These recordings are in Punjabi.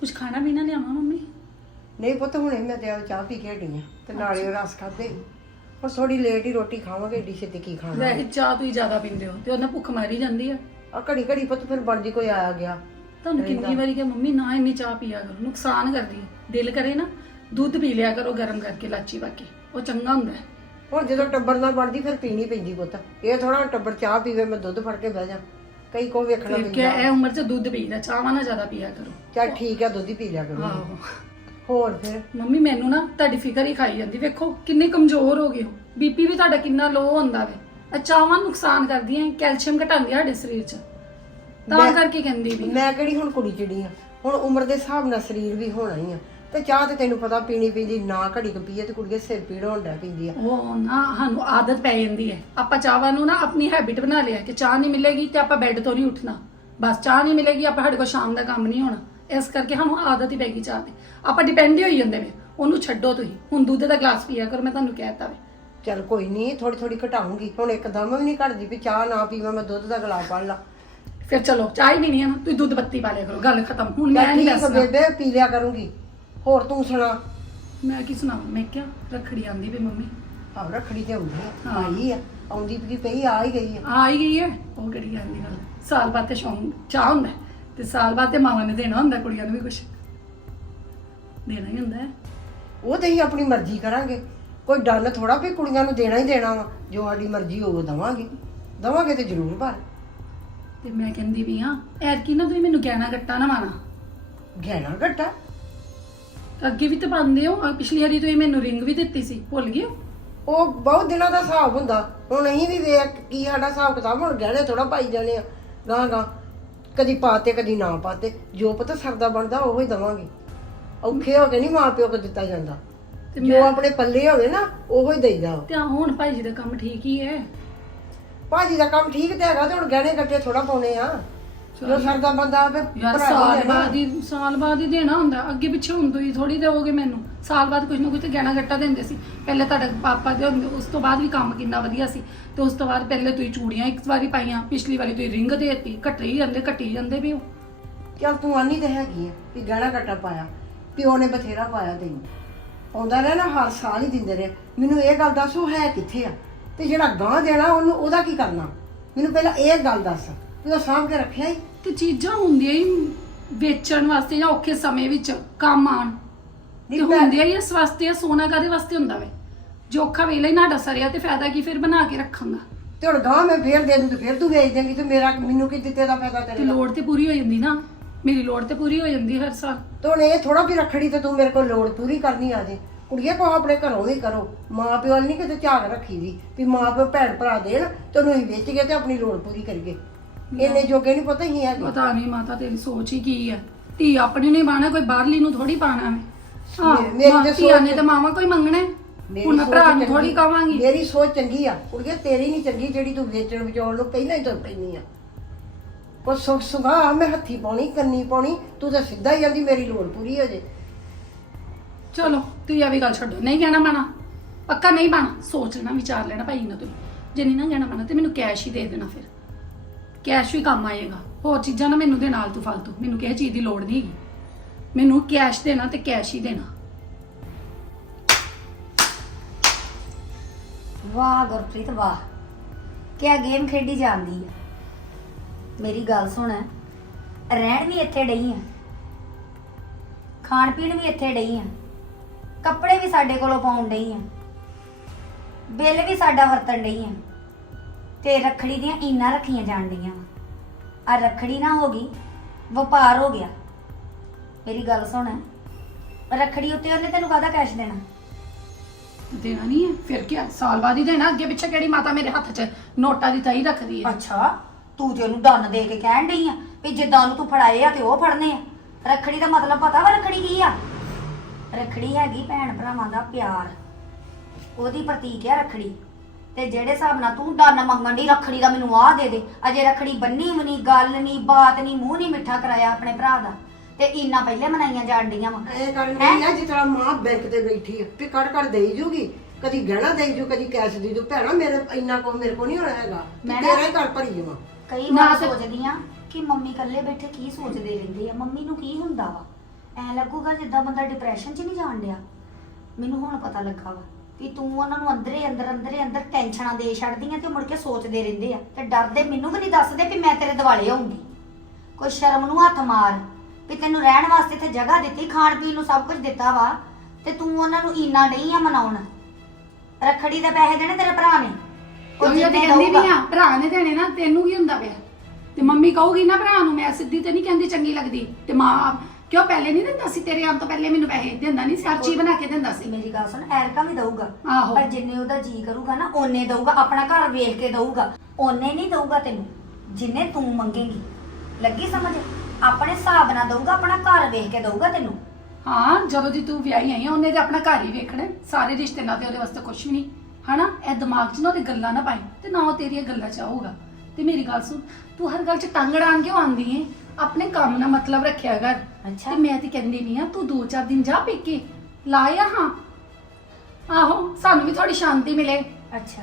ਕੁਝ ਖਾਣਾ ਪੀਣਾ ਲਿਆਵਾਂ ਮੰਮੀ? ਨਹੀਂ ਪੁੱਤ ਹੁਣੇ ਮੈਂ ਤੇ ਚਾਹ ਪੀ ਕੇ ਹਟੀ ਆਂ ਤੇ ਨਾਲੇ ਉਹ ਰਸ ਖਾਦੇ ਹੁਣ ਥੋੜੀ ਲੇਟ ਹੀ ਰੋਟੀ ਖਾਵਾਂਗੇ ਏਡੀ ਛੇਤੀ ਕੀ ਖਾਣਾ ਵੈਸੇ ਚਾਹ ਤੁਸੀਂ ਜ਼ਿਆਦਾ ਪੀਂਦੇ ਹੋ ਤੇ ਉਹਨਾਂ ਭੁੱਖ ਮਾਰੀ ਜਾਂਦੀ ਆ। ਆ ਘੜੀ ਘੜੀ ਪੁੱਤ ਫਿਰ ਬਣਦੀ ਕੋਈ ਆਇਆ ਗਿਆ। ਤੁਹਾਨੂੰ ਕਿੰਨੀ ਵਾਰੀ ਕਿਹਾ ਮੰਮੀ ਨਾ ਇੰਨੀ ਚਾਹ ਪੀਆ ਕਰੋ ਨੁਕਸਾਨ ਕਰਦੀ ਹੈ ਦਿਲ ਕਰੇ ਨਾ ਦੁੱਧ ਪੀ ਲਿਆ ਕਰੋ ਗਰਮ ਕਰਕੇ ਲਾਚੀ ਪਾ ਕੇ। ਉਹ ਚੰਗਾ ਹੁੰਦਾ ਹੈ। ਹੁਣ ਜਦੋਂ ਟੱਬਰ ਨਾਲ ਬਣਦੀ ਫਿਰ ਪੀਣੀ ਪੈਂਦੀ ਪੁੱਤ। ਇਹ ਥੋੜਾ ਟੱਬਰ ਚਾਹ ਪੀਵੇ ਮੈਂ ਦੁੱਧ ਫੜ ਕੇ ਬਹਿ ਜਾ। ਕਈ ਕੋ ਵੇਖਣਾ ਕਿ ਪੈਂਦਾ। ਇਹ ਉਮਰ 'ਚ ਦੁੱਧ ਪੀਦਾ ਚਾਹਵਾ ਨਾ ਜ਼ਿਆਦਾ ਪੀਆ ਕਰੋ। ਚੱਲ ਠੀਕ ਆ ਦੁੱਧ ਹੀ ਪੀ ਲਿਆ ਕਰੂੰਗੀ ਆਹੋ। ਹੋਰ ਫਿਰ? ਮੰਮੀ ਮੈਨੂੰ ਨਾ ਤੁਹਾਡੀ ਫਿਕਰ ਹੀ ਖਾਈ ਜਾਂਦੀ। ਵੇਖੋ ਕਿੰਨੇ ਕਮਜ਼ੋਰ ਹੋ ਗਏ ਹੋ। ਬੀਪੀ ਵੀ ਤੁਹਾਡਾ ਕਿੰਨਾ ਲੋ ਹੁੰਦਾ ਵੇ। ਇਹ ਚਾਹਵਾਂ ਨੁਕਸਾਨ ਕਰਦੀਆਂ ਕੈਲਸ਼ੀਅਮ ਘਟਾਉਂਦੀਆਂ ਸਾਡੇ ਸਰੀਰ 'ਚ। ਤਾਂ ਮੈਂ- ਕਰਕੇ ਕਹਿੰਦੀ ਵੀ ਮੈਂ ਕਿਹੜੀ ਹੁਣ ਕੁੜੀ ਚਿੜੀ ਆ? ਹੁਣ ਉਮਰ ਦੇ ਹਿਸਾਬ ਨਾਲ ਸਰੀਰ ਵੀ ਹੋਣਾ ਹੀ ਆ। ਤੇ ਚਾਹ ਤੇ ਤੈਨੂੰ ਪਤਾ ਪੀਣੀ ਪੈਂਦੀ ਨਾ ਘੜੀ ਕੁ ਪੀਏ ਤੇ ਕੁੜੀਏ ਸਿਰ ਪੀੜ ਹੋਣ ਡੈ ਪੈਂਦੀ ਆ। ਉਹ ਨਾ ਸਾਨੂੰ ਆਦਤ ਪੈ ਜਾਂਦੀ ਹੈ ਆਪਾਂ ਚਾਹਵਾਂ ਨੂੰ ਨਾ ਆਪਣੀ ਹੈਬਿਟ ਬਣਾ ਲਿਆ ਕਿ ਚਾਹ ਨਹੀਂ ਮਿਲੇਗੀ ਤੇ ਆਪਾਂ ਬੈੱਡ ਤੋਂ ਨਹੀਂ ਉੱਠਣਾ। ਬਸ ਚਾਹ ਨਹੀਂ ਮਿਲੇਗੀ ਆਪਾਂ ਸਾਡੇ ਕੋਲ ਸ਼ਾਮ ਦਾ ਕੰਮ ਨਹੀਂ ਹੋਣਾ। ਇਸ ਕਰਕੇ ਸਾਨੂੰ ਆਦਤ ਹੀ ਪੈ ਗਈ ਚਾਹ ਦੀ। ਆਪਾਂ ਡਿਪੈਂਡ ਹੀ ਹੋਈ ਜਾਂਦੇ ਵੇ ਉਹਨੂੰ ਛੱਡੋ ਤੁਸੀਂ। ਹੁਣ ਦੁੱਧ ਦਾ ਗਲਾਸ ਪੀਆ ਕਰੋ ਮੈਂ ਤੁਹਾਨੂੰ ਕਹਿਤਾ ਵੇ। ਚੱਲ ਕੋਈ ਨਹੀਂ ਥੋੜੀ ਥੋੜੀ ਘਟਾਉਂਗੀ। ਹੁਣ ਇੱਕਦਮ ਵੀ ਨਹੀਂ ਘਟਦੀ ਵੀ ਚਾਹ ਨਾ ਪੀਵਾਂ ਮੈਂ ਦੁੱਧ ਦਾ ਗਲਾਸ ਪੜ ਲਾ। ਫਿਰ ਚਲੋ ਚਾਹ ਹੀ ਪੀਣੀ ਹੈ ਨਾ। ਤੁਸੀਂ ਦੁੱਧ ਬੱਤੀ ਪਾ ਲਿਆ ਕਰੋ। ਗੱਲ ਖਤਮ। ਹੁਣ ਮੈਂ ਨਹੀਂ ਠੀਕ ਆ ਦੱਸਣਾ। ਬੇਬੇ ਪੀ ਲਿਆ ਕਰੂੰਗੀ। ਹੋਰ ਤੂੰ ਸੁਣਾ। ਮੈਂ ਕੀ ਸੁਣਾਵਾਂ? ਮੈਂ ਕਿਹਾ ਰੱਖੜੀ ਆਂਦੀ ਵੀ ਮੰਮੀ। ਆ ਰੱਖੜੀ ਤੇ ਆਉਂਦੀ ਆ ਹਾਂ। ਆਈ ਆ ਆਉਂਦੀ ਵੀ ਪਈ ਆ ਹੀ ਗਈ ਆ। ਆ ਹੀ ਗਈ ਹੈ? ਉਹ ਕਿਹੜੀ ਗੱਲ ਦੀ ਗੱਲ? ਸਾਲ ਬਾਅਦ ਤੇ ਸ਼ੌਂਕ ਚਾਹ ਹੁੰਦਾ ਹੈ, ਤੇ ਸਾਲ ਬਾਅਦ ਤੇ ਮਾਵਾਂ ਨੇ ਦੇਣਾ ਹੁੰਦਾ ਕੁੜੀਆਂ ਨੂੰ ਵੀ ਕੁਝ ਦੇਣਾ ਹੀ ਹੁੰਦਾ ਹੈ। ਉਹ ਤੇ ਹੀ ਆਪਣੀ ਮਰਜ਼ੀ ਕਰਾਂਗੇ। ਕੋਈ ਡੰਨ ਥੋੜਾ ਵੀ ਕੁੜੀਆਂ ਨੂੰ ਦੇਣਾ ਹੀ ਦੇਣਾ ਵਾ। ਜੋ ਸਾਡੀ ਮਰਜ਼ੀ ਹੋਵੇ ਦਵਾਂਗੇ। ਦਵਾਂਗੇ ਤੇ ਜ਼ਰੂਰ ਪਰ। ਤੇ ਮੈਂ ਕਹਿੰਦੀ ਵੀ ਹਾਂ ਐਰਕੀ ਨਾ ਤੁਸੀਂ ਮੈਨੂੰ ਗਹਿਣਾ ਗੱਟਾ ਨਾ ਮਾਣਾ ਗਹਿਣਾ ਘਟਾ? ਅੱਗੇ ਵੀ ਤਾਂ ਪਾਉਂਦੇ ਹੋ? ਆਹ ਪਿਛਲੀ ਵਾਰੀ ਤੁਸੀਂ ਮੈਨੂੰ ਰਿੰਗ ਵੀ ਦਿੱਤੀ ਸੀ। ਭੁੱਲ ਗਏ ਹੋ? ਉਹ ਬਹੁਤ ਦਿਨਾਂ ਦਾ ਹਿਸਾਬ ਹੁੰਦਾ। ਹੁਣ ਅਸੀਂ ਵੀ ਵੇਖ ਕੀ ਸਾਡਾ ਹਿਸਾਬ ਕਿਤਾਬ ਹੁਣ ਗਹਿਣੇ ਥੋੜਾ ਪਾਈ ਜਾਣੇ ਆ। ਗਾਂ ਗਾਂ ਕਦੀ ਪਾਤੇ ਕਦੀ ਨਾ ਪਾਤੇ। ਜੋ ਪਤਾ ਸਰਦਾ ਬਣਦਾ ਉਹ ਹੀ ਦਵਾਂਗੇ। ਔਖੇ ਹੋ ਕੇ ਨਹੀਂ ਮਾਂ ਪਿਓ ਕੋ ਦਿੱਤਾ ਜਾਂਦਾ। ਤੇ ਜੋ ਮੈਂ ਆਪਣੇ ਪੱਲੇ ਹੋਵੇ ਨਾ ਉਹ ਹੀ ਦੇਈਦਾ ਵਾ। ਤੇ ਆਹ ਹੁਣ ਭਾਈ ਜੀ ਦਾ ਕੰਮ ਠੀਕ ਹੀ ਹੈ? ਭਾਜੀ ਦਾ ਕੰਮ ਠੀਕ ਤੇ ਹੈਗਾ ਤੇ ਹੁਣ ਗਹਿਣੇ ਗੱਟੇ ਥੋੜਾ ਪਾਉਣੇ ਆ। ਜੋ ਸਰਦਾ ਬੰਦਾ ਆਪੇ ਯਾਰ ਭਰਾ ਹੀ ਸਾਲ। ਬਾਅਦ ਹੀ ਸਾਲ ਬਾਅਦ ਹੀ ਦੇਣਾ ਹੁੰਦਾ। ਅੱਗੇ ਪਿੱਛੇ ਹੁਣ ਤੁਸੀਂ ਥੋੜੀ ਦੇਵੋਗੇ ਮੈਨੂੰ। ਸਾਲ ਬਾਅਦ ਕੁਝ ਨਾ ਕੁਝ ਤੇ ਗਹਿਣਾ ਗੱਟਾ ਦਿੰਦੇ ਸੀ। ਪਹਿਲੇ ਤੁਹਾਡੇ ਪਾਪਾ ਦੇ ਹੁੰਦੇ। ਉਸ ਤੋਂ ਬਾਅਦ ਵੀ ਕੰਮ ਕਿੰਨਾ ਵਧੀਆ ਸੀ। ਤੇ ਉਸ ਤੋਂ ਬਾਅਦ ਪਹਿਲੇ ਤੁਸੀਂ ਚੂੜੀਆਂ ਇੱਕ ਵਾਰੀ ਪਾਈਆਂ ਪਿਛਲੀ ਵਾਰੀ ਤੁਸੀਂ ਰਿੰਗ ਦੇਤੀ। ਘਟੀ ਜਾਂਦੇ ਘਟੀ ਜਾਂਦੇ ਵੀ ਉਹ। ਚੱਲ ਤੂੰ ਆਨੀ ਤੇ ਹੈਗੀ ਆ ਵੀ ਗਹਿਣਾ ਗੱਟਾ ਪਾਇਆ ਪਿਓ ਨੇ ਬਥੇਰਾ ਪਾਇਆ ਤੈਨੂੰ। ਆਉਂਦਾ ਰਿਹਾ ਨਾ ਹਰ ਸਾਲ ਹੀ ਦਿੰਦੇ ਰਹੇ। ਮੈਨੂੰ ਇਹ ਗੱਲ ਦੱਸ ਉਹ ਹੈ ਕਿੱਥੇ ਆ? ਤੇ ਜਿਹੜਾ ਗਾਂ ਦੇਣਾ ਉਹਨੂੰ ਉਹਦਾ ਕੀ ਕਰਨਾ? ਮੈਨੂੰ ਪਹਿਲਾਂ ਇਹ ਗੱਲ ਦੱਸ। ਵੀ ਉਹ ਸਾਂਭ ਕੇ ਰੱਖਿਆ ਹੀ ਤੇ ਚੀਜ਼ਾਂ ਹੁੰਦੀਆਂ ਹੀ ਵੇਚਣ ਵਾਸਤੇ ਜਾਂ ਔਖੇ ਸਮੇਂ ਵਿੱਚ ਕੰਮ ਆਣ ਤੇ ਨਹੀਂ ਭੈਣ- ਹੁੰਦੀਆਂ ਹੀ ਇਸ ਵਾਸਤੇ ਆ ਸੋਨਾ ਕਾਦੇ ਵਾਸਤੇ ਹੁੰਦਾ ਵੇ? ਜੋ ਔਖਾ ਵੇਲੇ ਹੀ ਨਾ ਡਸਰਿਆ ਤੇ ਫਾਇਦਾ ਕੀ ਫਿਰ ਬਣਾ ਕੇ ਰੱਖਾਂਗਾ? ਤੇ ਹੁਣ ਗਾਂ ਮੈਂ ਫੇਰ ਦੇ ਦੂੰ ਤੇ ਫੇਰ ਤੂੰ ਵੇਚ ਦੇਂਗੀ ਤੇ ਮੇਰਾ ਮੈਨੂੰ ਕੀ ਦਿੱਤੇ ਦਾ ਫਾਇਦਾ ਤੇ ਤੇਰੇ ਨਾਲ? ਲੋੜ ਤੇ ਪੂਰੀ ਹੋ ਜਾਂਦੀ ਨਾ। ਮੇਰੀ ਲੋੜ ਤੇ ਪੂਰੀ ਹੋ ਜਾਂਦੀ ਹਰ ਸਾਲ। ਤੇ ਹੁਣ ਇਹ ਥੋੜਾ ਵੀ ਰੱਖੜੀ ਤੇ ਤੂੰ ਮੇਰੇ ਕੋਲ ਲੋੜ ਪੂਰੀ ਕਰਨੀ ਆ ਜੇ। ਕੁੜੀਏ ਕੋ ਆਪਣੇ ਘਰੋਂ ਵੀ ਕਰੋ। ਮਾਂ ਪਿਓ ਵਾਲ ਨਹੀਂ ਕਿਤੇ ਝਾਕ ਰੱਖੀ ਦੀ ਵੀ ਮਾਂ ਪਿਓ ਭੈਣ ਭਰਾ ਦੇਣ ਤੇ ਉਹਨੂੰ ਅਸੀਂ ਵੇਚ ਕੇ ਤੇ ਆਪਣੀ ਲੋੜ ਪੂਰੀ ਕਰੀਏ। ਇੰਨੇ ਜੋਗੇ ਨਹੀਂ ਪਤਾ ਹੀ ਹੈਗੇ। ਪਤਾ ਨਹੀਂ ਮਾਤਾ ਤੇਰੀ ਸੋਚ ਹੀ ਕੀ ਹੈ ਧੀ ਆਪਣੀ ਨੇ ਬਾਣਾ ਕੋਈ ਬਾਹਰਲੀ ਨੂੰ ਥੋੜੀ ਪਾਣਾ ਹਾਂ ਮੇ- ਮੇਰੀ ਤੇ ਧੀਆਂ ਸੋਚ- ਨੇ ਤੇ ਮਾਵਾ ਕੋਈ ਮੰਗਣਾ। ਹੈ। ਹੁਣ ਮੈਂ ਸੋਚ ਭਰਾ ਨੂੰ ਚੰਗੀ- ਥੋੜੀ ਕਵਾਂਗੀ। ਮੇਰੀ ਸੋਚ ਚੰਗੀ ਆ। ਕੁੜੀਏ ਤੇਰੀ ਨਹੀਂ ਚੰਗੀ ਜਿਹੜੀ ਤੂੰ ਵੇਚਣ ਵਿਚਾਉਣ ਨੂੰ ਪਹਿਲਾਂ ਹੀ ਤੁਰ ਪੈਣੀ ਆ। ਉਹ ਸੁਖ ਸੁਗਾ ਮੈਂ ਹੱਥੀ ਪਾਉਣੀ ਕੰਨੀ ਪਾਉਣੀ ਤੂੰ ਤਾਂ ਸਿੱਧਾ ਹੀ ਜਾਂਦੀ ਮੇਰੀ ਲੋੜ ਪੂਰੀ ਹੋ ਜੇ। ਚਲੋ ਤੁਸੀਂ ਆ ਵੀ ਗੱਲ ਛੱਡੋ। ਨਹੀਂ ਕਹਿਣਾ ਮਾਣਾ। ਪੱਕਾ ਨਹੀਂ ਪਾਣਾ। ਸੋਚ ਲੈਣਾ ਵਿਚਾਰ ਲੈਣਾ ਭਾਈ ਨਾ ਤੁਸੀਂ ਜੇ ਨਹੀਂ ਨਾ ਕਹਿਣਾ ਮਾਣਾ ਤੇ ਮੈਨੂੰ ਕੈਸ਼ ਹੀ ਦੇ ਦੇਣਾ ਫਿਰ। ਕੈਸ਼ ਵੀ ਕੰਮ ਆਏਗਾ। ਹੋਰ ਚੀਜ਼ਾਂ ਨਾ ਮੈਨੂੰ ਦੇ ਨਾਲ ਤੂੰ ਫालतू ਮੈਨੂੰ ਕਿਸੇ ਚੀਜ਼ ਦੀ ਲੋੜ ਨਹੀਂ ਹੈਗੀ। ਮੈਨੂੰ ਕੈਸ਼ ਦੇਣਾ ਤੇ ਕੈਸ਼ ਹੀ ਦੇਣਾ। ਵਾਹ ਗੁਰਪ੍ਰੀਤ, ਵਾਹ। ਕਿਆ ਗੇਮ ਖੇਡੀ ਜਾਂਦੀ ਆ। ਮੇਰੀ ਗੱਲ ਸੁਣ। ਰਹਿਣ ਵੀ ਇੱਥੇ ਡਈ ਆ। ਖਾਣ ਪੀਣ ਵੀ ਇੱਥੇ ਡਈ ਆ। ਕੱਪੜੇ ਵੀ ਸਾਡੇ ਕੋਲੋਂ ਪਾਉਣ ਡਈ ਆ। ਬਿੱਲ ਵੀ ਸਾਡਾ ਵਰਤਣ ਡਈ ਆ। ਤੇ ਰੱਖੜੀ ਦੀਆਂ ਇੰਨਾ ਰੱਖੀਆਂ ਜਾਣ ਡੀਆਂ ਆ ਰੱਖੜੀ ਨਾ ਹੋ ਗਈ ਵਪਾਰ ਹੋ ਗਿਆ। ਮੇਰੀ ਗੱਲ ਸੁਣ ਰੱਖੜੀ ਉੱਤੇ ਉਹਨੇ ਤੈਨੂੰ ਕਾਹਦਾ ਕੈਸ਼ ਦੇਣਾ? ਦੇਣਾ ਨਹੀਂ ਹੈ ਫਿਰ ਕੀ ਸਾਲ ਬਾਅਦ ਹੀ ਦੇਣਾ ਅੱਗੇ ਪਿੱਛੇ ਕਿਹੜੀ ਮਾਤਾ ਮੇਰੇ ਹੱਥ 'ਚ ਨੋਟਾਂ ਦੀ ਤਈ ਰੱਖਦੀ ਹੈ? ਅੱਛਾ ਤੂੰ ਤੇ ਉਹਨੂੰ ਦੰਨ ਦੇ ਕੇ ਕਹਿਣ ਡਈ ਆ ਵੀ ਜੇ ਦੰਨ ਤੂੰ ਫੜਾਏ ਆ ਤੇ ਉਹ ਫੜਨੇ ਆ ਰੱਖੜੀ ਦਾ ਮਤਲਬ ਪਤਾ ਵਾ ਰੱਖੜੀ ਕੀ ਆ? ਰੱਖੜੀ ਹੈਗੀ ਭੈਣ ਭਰਾਵਾਂ ਦਾ ਪਿਆਰ ਉਹਦੀ ਪ੍ਰਤੀਕ ਆ ਰੱਖੜੀ। ਤੇ ਜਿਹੜੇ ਹਿਸਾਬ ਨਾਲ ਤੂੰ ਦੰਨ ਮੰਗਣ ਦੀ ਰੱਖੜੀ ਦਾ ਮੈਨੂੰ ਆਹ ਦੇ ਦੇ। ਅਜੇ ਰੱਖੜੀ ਬੰਨੀ ਵੀ ਨਹੀਂ ਗੱਲ ਨਹੀਂ ਬਾਤ ਨਹੀਂ ਮੂੰਹ ਨਹੀਂ ਮਿੱਠਾ ਕਰਾਇਆ ਆਪਣੇ ਭਰਾ ਦਾ। ਤੇ ਇੰਨਾ ਪਹਿਲੇ ਮਨਾਈਆਂ ਜਾਣ ਡੀਆਂ ਵਾ। ਇਹ ਕਰਨ ਹੈਂ? ਦੀ ਆ ਜਿਸ ਤਰ੍ਹਾਂ ਮਾਂ ਬੈਂਕ ਤੇ ਬੈਠੀ ਆ ਵੀ ਕੜ ਕੜ ਦੇਈ ਜੂਗੀ ਕਦੀ ਗਹਿਣਾ ਦੇਈ ਜੂ ਕਦੀ ਕੈਸ਼ ਦੇ ਜੂ। ਭੈਣਾ ਮੇਰੇ ਇੰਨਾ ਕੋ ਮੇਰੇ ਕੋ ਨਹੀਂ ਹੋਣਾ ਹੈਗਾ ਮੈਂ ਨਾ- ਤੇਰਾ ਹੀ ਘਰ ਭਰੀ ਜਾਵਾਂ। ਕਈ ਨਾ ਵਾਰ ਸੋਚਦੀ ਆ ਕਿ ਮੰਮੀ ਇਕੱਲੇ ਬੈਠੇ ਕੀ ਸੋਚਦੇ ਰਹਿੰਦੇ ਆ ਮੰਮੀ ਨੂੰ ਕੀ ਹੁੰਦਾ ਵਾ? ਐ ਲੱਗੂਗਾ ਜਿੱਦਾਂ ਬੰਦਾ ਡਿਪਰੈਸ਼ਨ 'ਚ ਨਹੀਂ ਜਾਣ ਡਿਆ। ਮੈਨੂੰ ਹੁਣ ਪਤਾ ਲੱਗਾ ਵਾ। ਕਿ ਤੂੰ ਉਹਨਾਂ ਨੂੰ ਅੰਦਰੇ ਅੰਦਰ ਅੰਦਰੇ ਅੰਦਰ ਟੈਨਸ਼ਨਾਂ ਦੇ ਛੱਡਦੀਆਂ ਤੇ ਉਹ ਮੁੜ ਕੇ ਸੋਚਦੇ ਰਹਿੰਦੇ ਆ। ਤੇ ਡਰਦੇ ਮੈਨੂੰ ਵੀ ਨਹੀਂ ਦੱਸਦੇ ਕਿ ਮੈਂ ਤੇਰੇ ਦਿਵਾਲੇ ਹੋਊਂਗੀ। ਕੋਈ ਸ਼ਰਮ ਨੂੰ ਹੱਥ ਮਾਰ ਵੀ ਤੈਨੂੰ ਰਹਿਣ ਵਾਸਤੇ ਇੱਥੇ ਜਗ੍ਹਾ ਦਿੱਤੀ ਖਾਣ ਪੀਣ ਨੂੰ ਸਭ ਕੁਝ ਦਿੱਤਾ ਵਾ ਤੇ ਤੂੰ ਉਹਨਾਂ ਨੂੰ ਇੰਨਾ ਨਹੀਂ ਆ ਮਨਾਉਣ। ਰੱਖੜੀ ਦੇ ਪੈਸੇ ਦੇਣੇ ਤੇਰੇ ਭਰਾ ਨੇ। ਉਹ ਤੇ ਕਹਿੰਦੀ ਵੀ ਦਊਗਾ। ਆ ਭਰਾ ਨੇ ਦੇਣੇ ਨਾ ਤੈਨੂੰ ਕੀ ਹੁੰਦਾ ਪਿਆ? ਤੇ ਮੰਮੀ ਕਹੂਗੀ ਨਾ ਭਰਾ ਨੂੰ ਮੈਂ ਸਿੱਧੀ ਤੇ ਨਹੀਂ ਕਹਿੰਦੀ ਚੰਗੀ ਲੱਗਦੀ। ਤੇ ਮਾਂ ਕਿਉਂ ਪਹਿਲੇ ਨਹੀਂ ਦਿੰਦਾ ਸੀ ਤੇਰੇ ਆਉਣ ਤੋਂ ਪਹਿਲੇ ਮੈਨੂੰ ਪੈਸੇ ਦਿੰਦਾ ਨਹੀਂ ਸੀ ਹਰ ਚੀਜ਼ ਬਣਾ ਕੇ ਦਿੰਦਾ ਸੀ। ਮੇਰੀ ਗੱਲ ਸੁਣ ਐਰਕਾ ਵੀ ਦਊਗਾ। ਆਹੋ। ਪਰ ਜਿੰਨੇ ਉਹਦਾ ਜੀ ਕਰੂਗਾ ਨਾ ਓਨੇ ਦਊਗਾ ਆਪਣਾ ਘਰ ਵੇਖ ਕੇ ਦਊਗਾ। ਓਨੇ ਨਹੀਂ ਦਊਗਾ ਤੈਨੂੰ ਜਿੰਨੇ ਤੂੰ ਮੰਗੇਂਗੀ। ਲੱਗੀ ਸਮਝ? ਆਪਣੇ ਹਿਸਾਬ ਨਾਲ ਦਊਗਾ ਆਪਣਾ ਘਰ ਵੇਖ ਕੇ ਦਊਗਾ ਤੈਨੂੰ। ਹਾਂ ਜਦੋਂ ਦੀ ਤੂੰ ਵਿਆਹੀ ਆਈ ਆ ਉਹਨੇ ਤੇ ਆਪਣਾ ਘਰ ਹੀ ਵੇਖਣਾ। ਹੈ। ਸਾਰੇ ਰਿਸ਼ਤੇ ਨਾਲ ਤੇ ਉਹਦੇ ਵਾਸਤੇ ਕੁਝ ਵੀ ਨਹੀਂ। ਹਨਾ? ਇਹ ਦਿਮਾਗ 'ਚ ਨਾ ਉਹਦੇ ਗੱਲਾਂ ਨਾ ਪਾਈ ਤੇ ਨਾ ਉਹ ਤੇਰੀਆਂ ਗੱਲਾਂ 'ਚ ਆਊਗਾ। ਤੇ ਮੇਰੀ ਗੱਲ ਸੁਣ ਤੂੰ ਹਰ ਗੱਲ 'ਚ ਟੰਗ ਅੜਾਣ ਕਿਉਂ ਆਂਦੀ ਏ? ਆਪਣੇ ਕੰਮ ਨਾਲ ਮਤਲਬ ਰੱਖਿਆ ਕਰ। ਅੱਛਾ। ਤੇ ਮੈਂ ਤੇ ਕਹਿੰਦੀ ਨਹੀਂ ਆ ਤੂੰ ਦੋ ਚਾਰ ਦਿਨ ਜਾ ਪੇਕੇ ਲਾਇਆ ਹਾਂ। ਆਹੋ ਸਾਨੂੰ ਵੀ ਥੋੜੀ ਸ਼ਾਂਤੀ ਮਿਲੇ। ਅੱਛਾ।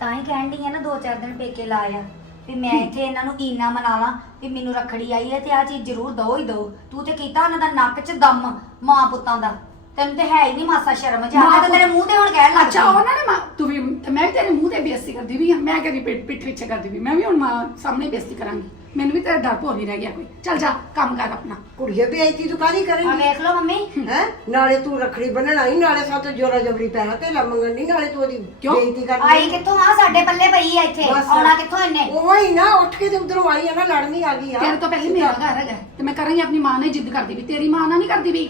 ਤਾਂ ਹੀ ਕਹਿਣ ਡਈ ਆ ਨਾ ਦੋ ਚਾਰ ਦਿਨ ਪੇਕੇ ਲਾਇਆ ਵੀ ਮੈਂ ਇੱਥੇ ਇਹਨਾਂ ਨੂੰ ਈਨਾ ਮਨਾ ਲਾਂ ਵੀ ਮੈਨੂੰ ਰੱਖੜੀ ਆਈ ਹੈ ਤੇ ਆ ਚੀਜ਼ ਜ਼ਰੂਰ ਦੋ ਹੀ ਦੋ। ਤੂੰ ਤੇ ਕੀਤਾ ਉਹਨਾਂ ਦਾ ਨੱਕ 'ਚ ਦਮ ਮਾਂ ਪੁੱਤਾਂ ਦਾ। ਤੈਨੂੰ ਤੇ ਹੈ ਹੀ ਨਹੀਂ ਮਾਸਾ ਸ਼ਰਮ ਜਾ ਮਾਂ ਤਾਂ ਤੇਰੇ ਮੂੰਹ ਤੇ ਹੁਣ ਕਹਿਣ ਲੱਗ ਅੱਛਾ ਪਈ। ਉਹਨਾਂ ਨੇ ਮਾਂ- ਤੂੰ ਵੀ ਮੈਂ ਵੀ ਤੇਰੇ ਮੂੰਹ ਤੇ ਬੇਇੱਜ਼ਤੀ ਕਰਦੀ ਵੀ ਆ। ਮੈਂ ਕਦੀ ਪਿੱਠ ਪਿੱਠ ਪਿੱਛੇ ਕਰਦੀ ਵੀ ਮੈਂ ਵੀ ਹੁਣ ਮਾਂ ਸਾਹਮਣੇ ਬੇਇੱਜ਼ਤੀ ਕਰਾਂਗੀ। ਮੈਨੂੰ ਵੀ ਤੇਰਾ ਡਰ ਭੋ ਨਹੀਂ ਰਹਿ ਗਿਆ ਕੋਈ। ਚੱਲ ਜਾ ਕੰਮ ਕਰ ਆਪਣਾ। ਕੁੜੀਏ ਬੇਇੱਜ਼ਤੀ ਤੂੰ ਕਾਹਦੀ ਆ ਕਰੇਂਗੀ ਵੇਖ ਲਓ ਮੰਮੀ। ਹੈ? ਨਾਲੇ ਤੂੰ ਰੱਖੜੀ ਬੰਨਣ ਆਈ ਨਾਲੇ ਸਾਤੋਂ ਜੋਰਾ ਜਬਰੀ ਪੈਸਾ ਤੇ ਮੰਗਣ ਨਹੀਂ ਨਾਲੇ ਤੂੰ ਉਹਦੀ ਕਿਉਂ? ਬੇਇੱਜ਼ਤੀ ਕਰਦੀ ਆਈ ਕਿੱਥੋਂ ਆ? ਸਾਡੇ ਪੱਲੇ ਪਈ ਆ ਇੱਥੇ। ਬਸ। ਆਉਣਾ ਕਿੱਥੋਂ ਇਹਨੇ? ਉਹ ਹੀ ਨਾ ਉੱਠ ਕੇ ਤੇ ਉਧਰੋਂ ਆਈ ਆ ਨਾ ਲੜਨੀ ਆ ਗਈ ਆ। ਤੇਰੇ ਤੋਂ ਪਹਿਲੇ ਮੇਰਾ ਘਰ ਹੈਗਾ। ਤੇ ਮੈਂ ਕਰਾਂਗੀ ਆਪਣੀ ਮਾਂ ਹੀ ਜਿੱਦ ਕਰਦੀ ਵੀ। ਤੇਰੀ ਮਾਂ ਨਾਲ ਨਹੀਂ ਕਰਦੀ ਵੀ।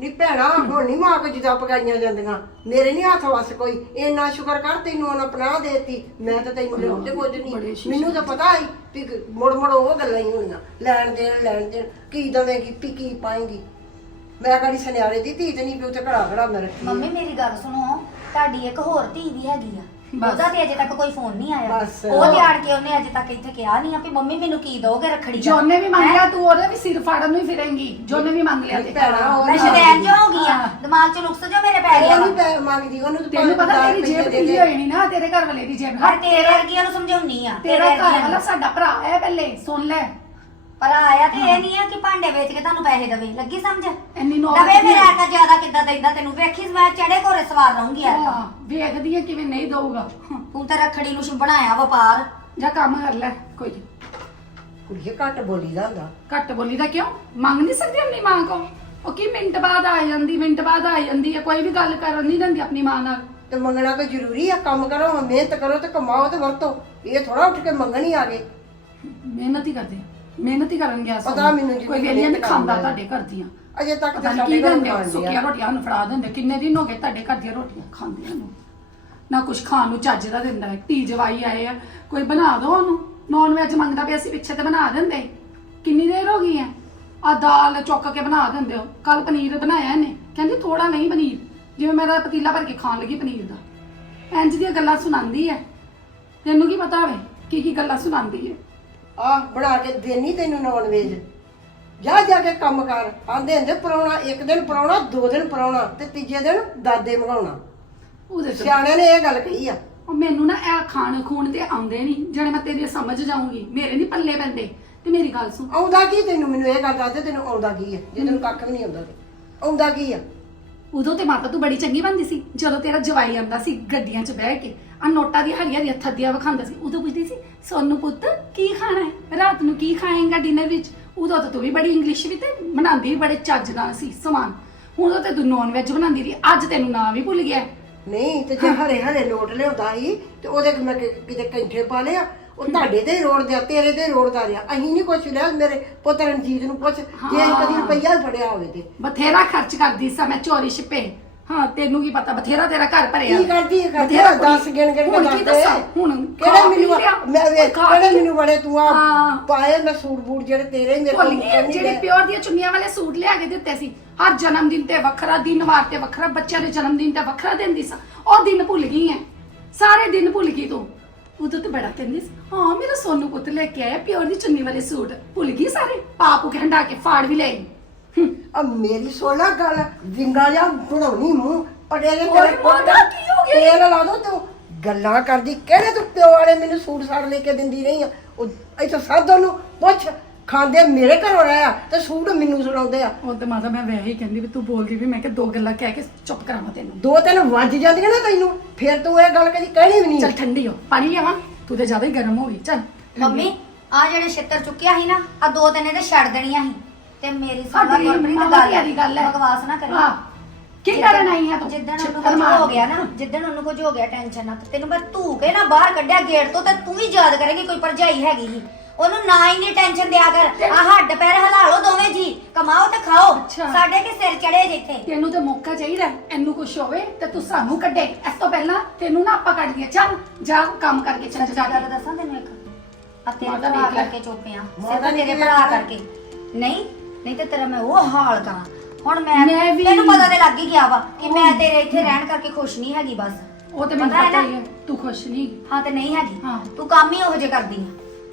ਨੀ ਭੈਣਾ ਹੁਣ ਨਹੀਂ ਮਾਂ ਕੋ ਜਿੱਦਾਂ ਪਕਾਈਆਂ ਜਾਂਦੀਆਂ। ਮੇਰੇ ਨਹੀਂ ਹੱਥ ਵਸ ਕੋਈ। ਇੰਨਾ ਸ਼ੁਕਰ ਕਰ ਤੈਨੂੰ ਉਹਨਾਂ ਪਨਾਹ ਦੇਤੀ। ਮੈਂ ਤਾਂ ਤੈਨੂੰ ਲਿਆਉਂਦੇ ਕੁਝ ਨਹੀਂ ਮੈਨੂੰ ਤਾਂ ਪਤਾ ਹੀ ਵੀ ਕ- ਮੁੜ ਮੁੜ ਉਹ ਗੱਲਾਂ ਹੀ ਹੋਣੀਆਂ ਲੈਣ ਦੇਣ ਲੈਣ ਦੇਣ। ਕੀ ਦਵੇਂਗੀ ਪੀ ਕੀ ਪਾਏਂਗੀ। ਮੈਂ ਕਹੜੀ ਸੁਨਿਆਰੇ ਦੀ ਧੀ ਤੇ ਨਹੀਂ ਵੀ ਉੱਥੇ ਘੜਾ ਘੜਾ ਮੈਂ ਰੱਖੀ ਆ। ਮੰਮੀ ਮੇਰੀ ਗੱਲ ਸੁਣੋ। ਤੁਹਾਡੀ ਇੱਕ ਹੋਰ ਧੀ ਵੀ ਹੈਗੀ ਆ। ਬਸ। ਉਹਦਾ ਤੇ ਅਜੇ ਤੱਕ ਕੋਈ ਫੋਨ ਨਹੀਂ ਆਇਆ ਬਸ। ਉਹ ਤੇ ਆੜ ਕੇ ਉਹਨੇ ਅਜੇ ਤੱਕ ਇੱਥੇ ਕਿਹਾ ਨਹੀਂ ਆ ਵੀ ਮੰਮੀ ਮੈਨੂੰ ਕੀ ਦੋਗੇ ਰੱਖੜੀ ਦਾ ਜੋਨੇ ਵੀ ਮੰਗ? ਲਿਆ ਤੂੰ ਉਹਦੇ ਵੀ ਸਿਰ ਫਾੜਨ ਨੂੰ ਹੀ ਫਿਰੇਂਗੀ ਜੋਨੇ ਵੀ ਮੰਗ ਲਿਆ ਤੇ ਭੈਣਾ, ਉਹ ਮੈਂ ਸ਼ਦੈਨ ਜੋ ਹੋ ਗਈ ਆ ਹਾਂ। ਦਿਮਾਗ 'ਚ ਨੁਕਸ ਜੋ ਮੇਰੇ ਪੈ ਗਿਆ ਵਾ। ਮੰਗਦੀ ਉਹਨੂੰ ਤਾਂ ਤੈਨੂੰ ਪਤਾ ਤੇਰੀ ਜੇਬ ਦੇ। ਹੋਈ ਨਹੀਂ ਨਾ ਤੇਰੇ ਘਰ ਵਾਲੇ ਦੀ ਜੇਬ ਪਰ ਤੇਰੇ ਵਰਗੀਆਂ ਨੂੰ ਸਮਝਾਉਣੀ ਆ ਤੇਰਾ ਤੇਰੇ ਘਰ ਵਰਗੀਆਂ ਵਾਲਾ ਨੂੰ। ਸਾਡਾ ਭਰਾ ਹੈ ਪਹਿਲੇ ਸੁਣ ਲੈ ਪਰ ਆਇਆ ਤੇ ਇਹ ਨਹੀਂ ਆ ਕਿ ਭਾਂਡੇ ਵੇਚ ਕੇ ਤੁਹਾਨੂੰ ਪੈਸੇ ਦੇਵੇ। ਲੱਗੀ ਸਮਝ? ਇੰਨੀ ਨੌਬਤ ਦਵੇ ਨਹੀਂ ਮੇਰਾ। ਆਕਾ ਜ਼ਿਆਦਾ ਕਿੱਦਾਂ ਦਿੰਦਾ ਤੈਨੂੰ? ਵੇਖੀ ਮੈਂ ਚੜੇ ਘੋੜੇ ਸਵਾਰ ਰਹੂੰਗੀ ਯਾਰ ਹਾਂ ਵੇਖਦੀ ਹੈ ਕਿਵੇਂ ਨਹੀਂ ਦਊਗਾ। ਤੂੰ ਤਾਂ ਰੱਖੜੀ ਨੂੰ ਸ਼ੁ ਬਣਾਇਆ ਵਪਾਰ। ਜਾ ਕੰਮ ਕਰ ਲੈ ਕੋਈ ਨੀ। ਕੁੜੀਏ ਘੱਟ ਬੋਲੀ ਦਾ ਹੁੰਦਾ। ਘੱਟ ਬੋਲੀ ਦਾ ਕਿਉਂ? ਮੰਗ ਨਹੀਂ ਸਕਦੀ ਆਪਣੀ ਮਾਂ ਕੋ? ਉਹ ਕੀ ਮਿੰਟ ਬਾਅਦ ਆ ਜਾਂਦੀ ਮਿੰਟ ਬਾਅਦ ਆ ਜਾਂਦੀ ਹੈ ਕੋਈ ਵੀ ਗੱਲ ਕਰਨ ਨਹੀਂ ਦਿੰਦੀ ਆਪਣੀ ਮਾਂ ਨਾਲ। ਤੇ ਮੰਗਣਾ ਕੋਈ ਜ਼ਰੂਰੀ ਆ? ਕੰਮ ਕਰੋ ਮਿਹਨਤ ਕਰੋ ਤੇ ਕਮਾਓ ਤੇ ਵਰਤੋ। ਇਹ ਥੋੜਾ ਉੱਠ ਕੇ ਮੰਗਣ ਹੀ ਆ ਗਏ। ਮਿਹਨਤ ਹੀ ਕਰਦੇ ਆ। ਮਿਹਨਤ ਹੀ ਕਰਨ ਗਿਆ ਪਤਾ ਮੈਨੂੰ ਜਿੰਨੀ ਕੋਈ ਵੇਲੀਆਂ ਨਹੀਂ ਮਿਹਨਤ ਖਾਂਦਾ ਕਰਦਾ ਤੁਹਾਡੇ ਘਰ ਦੀਆਂ। ਅਜੇ ਤੱਕ ਪਤਾ ਤੇ ਨਹੀਂ ਸਾਡੇ ਕੀ ਘਰ ਦਿੰਦੇ ਖਾਣ ਸੁੱਕੀਆਂ ਰੋਟੀਆਂ ਨੂੰ ਫੜਾ ਦਿੰਦੇ। ਕਿੰਨੇ ਦਿਨ ਹੋ ਗਏ ਤੁਹਾਡੇ ਘਰ ਦੀਆਂ ਰੋਟੀਆਂ ਖਾਂਦਿਆਂ ਨੂੰ? ਨਾ ਕੁਝ ਖਾਣ ਨੂੰ ਚੱਜ ਦਾ ਦਿੰਦਾ ਹੈ। ਧੀ ਜਵਾਈ ਆਏ ਆ। ਕੋਈ ਬਣਾ ਦੋ ਉਹਨੂੰ? ਨੌਨ ਵੈਜ ਮੰਗਦਾ ਪਿਆ ਸੀ ਪਿੱਛੇ ਤੇ ਬਣਾ ਦਿੰਦੇ। ਕਿੰਨੀ ਦੇਰ ਹੋ ਗਈ ਹੈ? ਆ ਦਾਲ ਚੁੱਕ ਕੇ ਬਣਾ ਦਿੰਦੇ ਹੋ। ਕੱਲ ਪਨੀਰ ਬਣਾਇਆ ਇਹਨੇ। ਕਹਿੰਦੀ ਥੋੜਾ ਨਹੀਂ ਪਨੀਰ। ਜਿਵੇਂ ਮੇਰਾ ਪਤੀਲਾ ਭਰ ਕੇ ਖਾਣ ਲੱਗੀ ਪਨੀਰ ਦਾ। ਇੰਜ ਦੀਆਂ ਗੱਲਾਂ ਸੁਣਾਉਂਦੀ ਹੈ। ਤੈਨੂੰ ਕੀ ਪਤਾ ਹੋਵੇ ਕੀ ਕੀ ਗੱਲਾਂ ਸੁਣਾਉਂਦੀ ਹੈ? ਆ ਬਣਾ ਕੇ ਦੇਣੀ ਤੈਨੂੰ ਨੌਨ ਵੇਜ ਜਾ ਜਾ ਕੇ ਕੰਮ ਕਰ। ਆਂਦੇ ਹੁੰਦੇ ਪਰੌਣਾ ਇੱਕ ਦਿਨ ਪਰੌਣਾ ਦੋ ਦਿਨ ਪਰੌਣਾ ਤੇ ਤੀਜੇ ਦਿਨ ਦਾਦੇ ਮੰਗਾਉਣਾ। ਉਹਦੇ ਤੋਂ ਸਿਆਣਿਆਂ ਨੇ ਇਹ ਗੱਲ ਕਹੀ ਆ। ਉਹ ਮੈਨੂੰ ਨਾ ਇਹ ਖਾਣ ਖੂਣ ਤੇ ਆਉਂਦੇ ਨਹੀਂ ਜਿਹੜੇ ਮੈਂ ਤੇਰੀ ਸਮਝ ਜਾਊਂਗੀ ਮੇਰੇ ਨਹੀਂ ਪੱਲੇ ਪੈਂਦੇ। ਤੇ ਮੇਰੀ ਗੱਲ ਸੁਣ। ਆਉਂਦਾ ਕੀ ਤੈਨੂੰ? ਮੈਨੂੰ ਇਹ ਗੱਲ ਦੱਸ ਦੇ ਤੈਨੂੰ ਆਉਂਦਾ ਕੀ ਆ? ਜੇ ਤੈਨੂੰ ਕੱਖ ਵੀ ਨਹੀਂ ਆਉਂਦਾ ਤੇ। ਆਉਂਦਾ ਕੀ ਆ? ਉਦੋਂ ਤੇ ਮਾਤਾ ਤੂੰ ਬੜੀ ਚੰਗੀ ਬੰਦੀ ਸੀ ਜਦੋਂ ਤੇਰਾ ਜਵਾਈ ਆਂਦਾ ਸੀ ਗੱਡੀਆਂ 'ਚ ਬਹਿ ਕੇ। ਆ ਨੋਟਾਂ ਦੀ ਹਰੀਆਂ ਹਰੀਆਂ ਥੱਦੀਆਂ ਵਿਖਾਉਂਦਾ ਸੀ। ਉਦੋਂ ਪੁੱਛਦੀ ਸੀ ਸੋਨੂੰ ਪੁੱਤ ਕੀ ਖਾਣਾ ਹੈ? ਰਾਤ ਨੂੰ ਕੀ ਖਾਏਂਗਾ ਡਿਨਰ ਵਿੱਚ? ਉਦੋਂ ਤਾਂ ਤੂੰ ਵੀ ਬੜੀ ਇੰਗਲਿਸ਼ ਵੀ ਤੇ ਬਣਾਉਂਦੀ ਵੀ ਬੜੇ ਚੱਜ ਨਾਲ ਸੀ ਸਮਾਨ। ਹੁਣ ਤਾਂ ਤੂੰ ਨੌਨ ਵੈਜ ਬਣਾਉਂਦੀ ਰਹੀ। ਅੱਜ ਤੈਨੂੰ ਨਾਂ ਵੀ ਭੁੱਲ ਗਿਆ। ਨਹੀਂ ਤੇ ਜੇ ਹਰੇ ਹਰੇ ਲੋਟ ਲਿਆਉਂਦਾ ਸੀ ਤੇ ਉਹਦੇ ਮੈਂ ਕਿ- ਕਿਤੇ ਕੈਂਠੇ ਪਾ ਲਿਆ ਉਹ ਤੁਹਾਡੇ ਤੇ ਹੀ ਰੋੜ ਦਿਆ ਤੇਰੇ ਤੇ ਹੀ ਰੋੜਦਾ ਰਿਹਾ। ਅਹੀਂ ਨਹੀਂ ਕੁਛ ਲਿਆ ਮੇਰੇ ਪੁੱਤ ਰਣਜੀਤ ਨੂੰ ਪੁੱਛ ਜੇ ਅਸੀਂ ਕਦੀ ਰੁਪਈਆ ਫੜਿਆ ਹੋਵੇ ਤੇ। ਬਥੇਰਾ ਖਰਚ ਕਰਦੀ ਸਾਂ ਮੈਂ ਚੋਰੀ ਛਿਪੇ। ਹਾਂ ਤੈਨੂੰ ਕੀ ਪਤਾ ਬਥੇਰਾ ਤੇਰਾ ਘਰ ਭਰਿਆ। ਕੀ ਕਰਦੀ ਹੈ ਕਰਦੀ ਬਥੇਰਾ ਹੈ 10 ਗਿਣ ਗਿਣ ਕੇ ਹੁਣ ਕੀ ਦੱਸ ਦੇ ਦੱਸਾਂ? ਹੁਣ ਕਿਹੜੇ ਮੈਨੂੰ। ਮੈਂ ਵੇਖ ਕਿਹੜੇ ਮੈਨੂੰ ਬੜੇ ਤੂੰ ਆ ਹਾਂ। ਪਾਏ ਮੈਂ ਸੂਟ ਬੂਟ ਜਿਹੜੇ ਤੇਰੇ ਹੀ ਮੇਰੇ ਕੋਲ ਮੁੱਕਣ ਨਹੀਂ ਜਿਹੜੇ ਗਏ। ਪਿਓਰ ਦੀਆਂ ਚੁੰਨੀਆਂ ਵਾਲੇ ਸੂਟ ਲਿਆ ਕੇ ਦਿੱਤੇ ਸੀ ਹਰ ਜਨਮ ਦਿਨ ਤੇ ਵੱਖਰਾ ਦਿਨ ਵਾਰ ਤੇ ਵੱਖਰਾ ਬੱਚਿਆਂ ਦੇ ਜਨਮ ਦਿਨ ਤੇ ਵੱਖਰਾ ਦਿੰਦੀ ਸਾਂ ਉਹ ਦਿਨ ਭੁੱਲ ਗਈ ਐ। ਸਾਰੇ ਦਿਨ ਭੁੱਲ ਗਈ ਤੂੰ। ਉਦੋਂ ਤੇ ਬੜਾ ਕਹਿੰਦੀ ਸੀ। ਹਾਂ ਮੇਰਾ ਸੋਨੂ ਪੁੱਤ ਲੈ ਕੇ ਆਇਆ ਪਿਓਰ ਦੀ ਚੁੰਨੀ ਵਾਲੇ ਸੂਟ। ਭੁੱਲ ਗਈ ਸਾਰੇ? ਪਾਪੂ ਕੇ ਹੰਡਾ ਕੇ ਫਾੜ ਵੀ ਲਈ ਆ ਮੇਰੀ ਸੋਲਾ ਗੱਲ ਵਿੰਗਾ ਜਾਂ ਬਣਾਉਣੀ ਮੂੰਹ ਪੜੇ ਜੇ ਓਏ ਤੇਰੇ ਮਾਤਾ, ਕੀ ਹੋ ਗਿਆ? ਤੇਲ ਲਾ ਦੋ ਤੂੰ। ਗੱਲਾਂ ਕਰਦੀ ਕਿਹੜੇ ਤੂੰ ਪਿਓ ਵਾਲੇ ਮੈਨੂੰ ਸੂਟ ਸਾੜ ਲੈ ਕੇ ਦਿੰਦੀ ਰਹੀ ਆ? ਉਹ ਇੱਥੇ ਸਾਧੋ ਨੂੰ ਪੁੱਛ ਖਾਂਦੇ ਮੇਰੇ ਘਰੋਂ ਰਹਿਆ ਤੇ ਸੂਟ ਮੈਨੂੰ ਸੁਣਾਉਂਦੇ ਆ। ਉਹ ਤੇ ਮਾਤਾ ਮੈਂ ਵੈਸੇ ਹੀ ਕਹਿੰਦੀ ਵੀ ਤੂੰ ਬੋਲਦੀ ਵੀ ਮੈਂ ਕਿ ਦੋ ਗੱਲਾਂ ਕਹਿ ਕੇ ਚੁੱਪ ਕਰਾਵਾਂ ਤੈਨੂੰ। ਦੋ ਤਿੰਨ ਵੱਜ ਜਾਂਦੀਆਂ ਨਾ ਤੈਨੂੰ। ਫਿਰ ਤੂੰ ਇਹ ਗੱਲ ਕਦੀ ਕਹਿਣੀ ਵੀ ਚੱਲ ਨਹੀਂ ਠੰਡੀ ਹੋ ਪਾਣੀ ਲਿਆਵਾਂ। ਤੂੰ ਤੇ ਜ਼ਿਆਦਾ ਹੀ ਗਰਮ ਹੋ ਗਈ। ਚੱਲ ਮੰਮੀ ਆ ਜਿਹੜੇ ਛਿੱਤਰ ਚੁੱਕਿਆ ਸੀ ਨਾ ਆ ਦੋ ਤਿੰਨ ਇਹਦੇ ਛੱਡ ਦੇਣੀਆਂ ਸੀ। ਤੇ ਮੇਰੀ ਸਾਡੀ ਗੁਰਪ੍ਰੀਤ ਵਧੀਆ ਦੀ ਗੱਲ ਹੈ। ਬਕਵਾਸ ਨਾ ਕਰੀ ਹਾਂ। ਕੀ ਕਰਨ ਆਈ ਆ ਤੂੰ? ਜਿੱਦਣ ਛਿੱਤਰ ਉਹਨੂੰ ਕੁਝ ਹੋ ਗਿਆ ਨਾ ਜਿੱਦਣ ਉਹਨੂੰ ਕੁਝ ਹੋ ਗਿਆ ਟੈਨਸ਼ਨ ਨਾ ਤੇ ਤੈਨੂੰ ਮੈਂ ਧੂ ਕੇ ਨਾ ਬਾਹਰ ਕੱਢਿਆ ਗੇਟ ਤੋਂ ਤੇ ਤੂੰ ਵੀ ਯਾਦ ਕਰੇਂਗੀ ਕੋਈ ਭਰਜਾਈ ਹੈਗੀ ਸੀ। ਉਹਨੂੰ ਨਾ ਇੰਨੀ ਟੈਨਸ਼ਨ ਦਿਆ ਕਰ। ਆ ਹੱਡ ਪੈਰ ਹਿਲਾ ਲਓ ਦੋਵੇਂ ਜੀ। ਕਮਾਓ ਤੇ ਖਾਓ। ਅੱਛਾ। ਸਾਡੇ ਕੀ ਸਿਰ ਚੜੇ ਜਿੱਥੇ ਤੈਨੂੰ ਤੇ ਮੌਕਾ ਚਾਹੀਦਾ ਹੈ। ਇਹਨੂੰ ਕੁਝ ਹੋਵੇ ਤੇ ਤੂੰ ਸਾਨੂੰ ਕੱਢੇ। ਇਸ ਤੋਂ ਪਹਿਲਾਂ ਤੈਨੂੰ ਨਾ ਆਪਾਂ ਕੱਢ ਦਈਏ ਚੱਲ ਜਾ ਕੰਮ ਕਰਕੇ ਚੱਲ ਸੱਚੀ ਜਾ ਗੱਲ ਕੇ ਦੱਸਾਂ ਤੈਨੂੰ ਇੱਕ। ਆ ਤੇਰੇ ਮਾਤਾ ਭਰਾ ਵੇਖ ਲੈ। ਕਰਕੇ ਚੁੱਪਿਆ ਮਾਤਾ ਸਿਰਫ ਨੇ ਤੇਰੇ ਕਿਵੇਂ ਭਰਾ? ਕਰਕੇ। ਨਹੀਂ ਨਹੀਂ ਤੇ ਤੇਰਾ ਮੈਂ ਉਹ ਹਾਲ ਕਰਾਂ ਹੁਣ ਮੈਂ ਮੈਂ ਵੀ- ਤੈਨੂੰ ਪਤਾ ਤੇ ਲੱਗ ਹੀ ਗਿਆ ਵਾ ਕਿ ਮੈਂ ਤੇਰੇ ਇੱਥੇ ਰਹਿਣ ਕਰਕੇ ਖੁਸ਼ ਨਹੀਂ ਹੈਗੀ ਬਸ। ਉਹ ਤੇ ਮੈਨੂੰ ਪਤਾ ਹੈ ਪਤਾ ਨਾ? ਹੀ ਹੈ ਤੂੰ ਖੁਸ਼ ਨਹੀਂ। ਹਾਂ ਤੇ ਨਹੀਂ ਹੈਗੀ। ਹਾਂ। ਤੂੰ ਕੰਮ ਹੀ ਉਹੋ ਜੇ ਕਰਦੀ ਆ।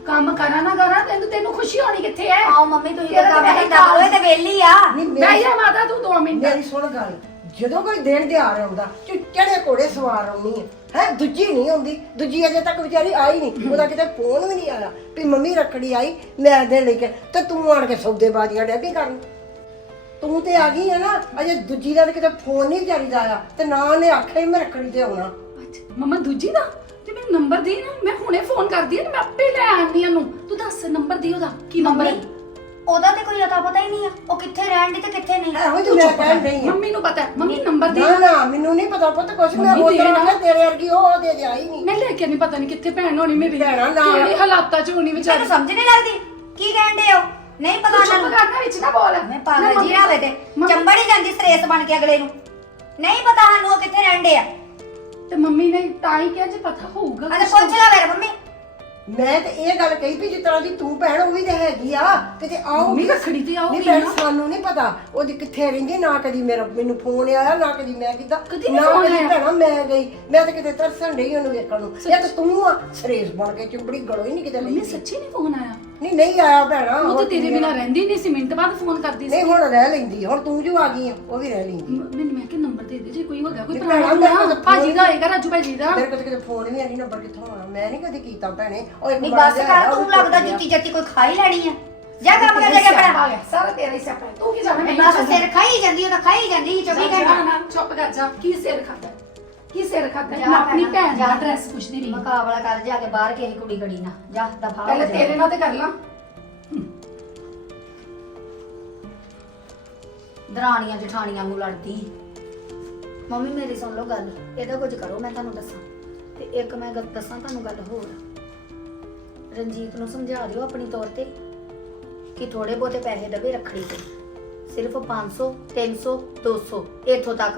ਕੰਮ ਕਰਾਂ ਨਾ ਕਰਾਂ ਤੈਨੂੰ ਤੈਨੂੰ ਖੁਸ਼ੀ ਹੋਣੀ ਕਿੱਥੇ ਹੈ? ਆਓ ਮੰਮੀ ਤੁਸੀਂ ਤੇਰਾ ਤਾਂ ਤਾਂ ਕੰਮ ਵੈਸੇ ਕੀਤਾ ਕਰੋ ਇਹ ਤੇ ਵੇਲੀ ਆ। ਨਹੀਂ ਬਹਿ ਮੇਰੀ ਜਾ ਮਾਤਾ ਤੂੰ 2 ਮਿੰਟ। ਮੇਰੀ ਸੁਣ ਗੱਲ। ਜਦੋਂ ਕੋਈ ਦੇਣ ਦੇ ਆ ਰਿਹਾ ਹੁੰਦਾ ਚਿੱਟੜੇ ਘੋੜੇ ਸਵਾਰ ਆਉਣੀ ਹੈ ਹੈ ਦੂਜੀ ਨਹੀਂ ਆਉਂਦੀ। ਦੂਜੀ ਅਜੇ ਤੱਕ ਵਿਚਾਰੀ ਆਈ ਨਹੀਂ। ਉਹਦਾ ਕਿਤੇ ਫੋਨ ਵੀ ਨਹੀਂ ਆਇਆ ਵੀ ਮੰਮੀ ਰੱਖੜੀ ਆਈ ਮੈਂ ਦੇ ਲੈ ਕੇ ਤੇ ਤੂੰ ਆਣ ਕੇ ਸੌਦੇਬਾਜ਼ੀਆਂ ਡੈ ਵੀ ਕਰਨ। ਤੂੰ ਤੇ ਆ ਗਈ ਹੈ ਨਾ ਅਜੇ ਦੂਜੀ ਦਾ ਤਾਂ ਕਿਤੇ ਫੋਨ ਨਹੀਂ ਵਿਚਾਰੀ ਦਾ ਆਇਆ। ਤੇ ਨਾ ਉਹਨੇ ਆਖਿਆ ਹੀ ਮੈਂ ਰੱਖੜੀ ਤੇ ਆਉਣਾ। ਅੱਛਾ, ਮੰਮਾ ਦੂਜੀ ਦਾ? ਤੇ ਮੈਨੂੰ ਨੰਬਰ ਦੇ ਨਾ। ਮੈਂ ਹੁਣੇ ਫੋਨ ਕਰਦੀ ਹਾਂ ਤੇ ਮੈਂ ਆਪੇ ਲੈ ਆਉਂਦੀ ਹਾਂ ਨੂੰ ਤੂੰ ਦੱਸ ਨੰਬਰ ਦੇ ਉਹਦਾ। ਕੀ ਨੰਬਰ ਹੈ? ਮੰਮੀ ਉਹਦਾ ਤੇ ਕੋਈ ਅਤਾ ਪਤਾ ਹੀ ਨਹੀਂ ਆ। ਉਹ ਕਿੱਥੇ ਰਹਿਣ ਦੀ ਤੇ ਕਿੱਥੇ ਨਹੀਂ। ਇਹੋ ਤੂੰ ਜਿਹੀ ਮੈਂ ਚੁੱਪ ਕਰ। ਕਹਿਣ ਨਹੀਂ ਮੰਮੀ ਨੂੰ ਪਤਾ ਹੈ ਮੰਮੀ ਨੰਬਰ ਦੇ ਨਾ ਨਾ ਮੈਨੂੰ ਨਹੀਂ ਪਤਾ ਪੁੱਤ ਕੁਛ। ਮੈਂ ਮੰਮੀ ਦੇ ਨਾ। ਆਖਿਆ ਤੇਰੇ ਵਰਗੀ ਉਹ ਦੇ ਦੇ ਆਈ ਨਹੀਂ। ਮੈਂ ਲੈ ਕੇ ਨਹੀਂ ਪਤਾ ਨਹੀਂ ਕਿੱਥੇ ਭੈਣ ਹੋਣੀ ਮੇਰੀ। ਭੈਣਾਂ ਨਾਲ। ਕਿਹੜੇ ਹਾਲਾਤਾਂ 'ਚ ਹੋਣੀ ਵਿਚਾਰੀ। ਤੈਨੂੰ ਸਮਝ ਨਹੀਂ ਲੱਗਦੀ? ਕੀ ਕਹਿੰਦੇ ਹੋ? ਨਹੀਂ ਪਤਾ ਤੂੰ ਉਹਨਾਂ ਚੁੱਪ ਨੂੰ ਕਰਨਾ ਵਿੱਚ ਨਾ ਬੋਲ। ਮੈਂ ਪਾਗਲ ਜੀ ਆਵੇ ਤੇ। ਮੰਮੀ- ਚੰਬੜੀ ਜਾਂਦੀ ਸਰੇਸ ਬਣ ਕੇ ਅਗਲੇ ਨੂੰ। ਨਹੀਂ ਪਤਾ ਸਾਨੂੰ ਉਹ ਕਿੱਥੇ ਰਹਿੰਦੇ ਆ। ਤੇ ਮੰਮੀ ਨੇ ਤਾਂ ਹੀ ਕਿਹਾ ਜੇ ਪਤਾ ਹੋਊਗਾ ਅਰੇ ਪੁੱਛ ਲੈ ਮੇਰੇ ਮੰਮੀ। ਮੈਂ ਤੇ ਇਹ ਗੱਲ ਕਹੀ ਵੀ ਜਿਸ ਤਰ੍ਹਾਂ ਦੀ ਤੂੰ ਭੈਣ ਉਹ ਵੀ ਤੇ ਹੈਗੀ ਆ ਕਿਤੇ ਆਉਗੀ ਮੰਮੀ ਰੱਖੜੀ ਤੇ ਆਊਗੀ ਨਹੀਂ ਭੈਣ ਨਾ। ਸਾਨੂੰ ਨਹੀਂ ਪਤਾ। ਉਹਦੀ ਕਿੱਥੇ ਰਹਿੰਦੀ ਨਾ ਕਦੀ ਮੇਰਾ ਮੈਨੂੰ ਫੋਨ ਆਇਆ ਨਾ ਕਦੀ ਮੈਂ ਕੀਤਾ। ਕਦੀ ਨੀ ਨਾ phone ਆਇਆ। ਭੈਣਾ ਮੈਂ ਗਈ। ਮੈਂ ਤਾਂ ਕਿਤੇ ਤਰਸਣ ਡਈ ਉਹਨੂੰ ਵੇਖਣ ਨੂੰ। ਇਹ ਤਾਂ ਤੂੰ ਆ ਸਰੇਸ ਬਣ ਕੇ ਚੁੰਬੜੀ ਗਲੋ ਹੀ ਨਹੀਂ ਕਿਤੇ ਮੰਮੀ ਲਈ ਸੱਚੀ ਨਹੀਂ ਫੋਨ ਆਇਆ? ਨਹੀਂ ਨਹੀਂ ਆਇਆ ਭੈਣਾ ਉਹ ਤਾਂ ਤੇਰੇ ਬਿਨਾ ਰਹਿੰਦੀ ਨਹੀਂ ਸੀ ਮਿੰਟ ਬਾਅਦ ਫੋਨ ਕਰਦੀ ਸੀ। ਨਹੀਂ ਹੁਣ ਰਹਿ ਲੈਂਦੀ ਹੁਣ ਤੂੰ ਜੋ ਆ ਗਈ ਆ ਉਹ ਵੀ ਰਹਿ ਲੈਂਦੀ ਮ- ਮੈਨੂੰ ਮੈਂ ਕਿ ਨੰਬਰ ਦੇ ਦੇ ਜੇ ਕੋਈ ਹੋਗਾ ਕੋਈ ਨਹੀਂ ਪੁਰਾਣਾ ਭੈਣਾ, ਮੇਰੇ ਕੋਲ ਭਾਜੀ ਦਾ ਹੋਏਗਾ ਰਾਜੂ ਭਾਜੀ ਦਾ। ਤੇਰੇ ਕੋਲ ਤਾਂ ਕਿਤੇ ਫੋਨ ਵੀ ਨਹੀਂ ਨੰਬਰ ਕਿੱਥੋਂ ਆਉਣਾ ਮੈਂ ਨਹੀਂ ਕਦੀ ਕੀਤਾ ਭੈਣੇ। ਉਹ ਇੱਕ ਨਹੀਂ ਬਸ ਜਿਹਾ ਕਰ ਤੂੰ ਲੱਗਦਾ ਜੁੱਤੀ ਜੱਤੀ ਕੋਈ ਖਾ ਹੀ ਲੈਣੀ ਆ। ਜਾ ਕੰਮ ਕਰ ਜਾ ਕੇ ਆਪਣਾ। ਸਾਰਾ ਤੇਰਾ ਹੀ ਸਿਆਪਾ ਹੈ। ਤੂੰ ਕੀ ਜਾਣਾ? ਬਸ ਸਿਰ ਖਾਈ ਜਾਂਦੀ ਉਹ ਤਾਂ ਖਾਈ ਜਾਂਦੀ ਸੀ 24 ਜਾ ਘੰਟੇ। ਨਾ ਚੁੱਪ ਕਰ ਜਾ। ਕੀ ਸਿਰ ਖਾਦਾ ਕੀ ਸਿਰ ਖਾਦਾ ਜਾ ਮੈਂ ਆਪਣੀ ਭੈਣਾ, ਭੈਣ ਦਾ ਜਾ। ਐਡਰੈਸ ਪੁੱਛਦੀ ਰਹੀ। ਮੁਕਾਬਲਾ ਕਰ ਜਾ ਕੇ ਬਾਹਰ ਕਿਸੇ ਕੁੜੀ ਗੜੀ ਨਾ ਜਾ ਦਫਾ ਪਹਿਲੇ ਤੇਰੇ ਨਾਲ ਤੇ ਕਰ ਲਾਂ। ਦਰਾਣੀਆਂ ਜਠਾਣੀਆਂ ਨੂੰ ਲੜਦੀ। ਮੰਮੀ ਮੇਰੀ ਸੁਣ ਲਓ ਗੱਲ। ਇਹਦਾ ਕੁਝ ਕਰੋ ਮੈਂ ਤੁਹਾਨੂੰ ਦੱਸਾਂ। ਤੇ ਇੱਕ ਮੈਂ ਗੱਲ ਦੱਸਾਂ ਤੁਹਾਨੂੰ ਗੱਲ ਹੋਰ। ਰਣਜੀਤ ਨੂੰ ਸਮਝਾ ਦਿਓ ਆਪਣੀ ਤੌਰ ਤੇ ਕਿ ਥੋੜੇ ਬਹੁਤੇ ਪੈਸੇ ਦੇਵੇ ਰੱਖੜੀ ਤੇ। ਸਿਰਫ 500 300 200 ਇੱਥੋਂ ਤੱਕ।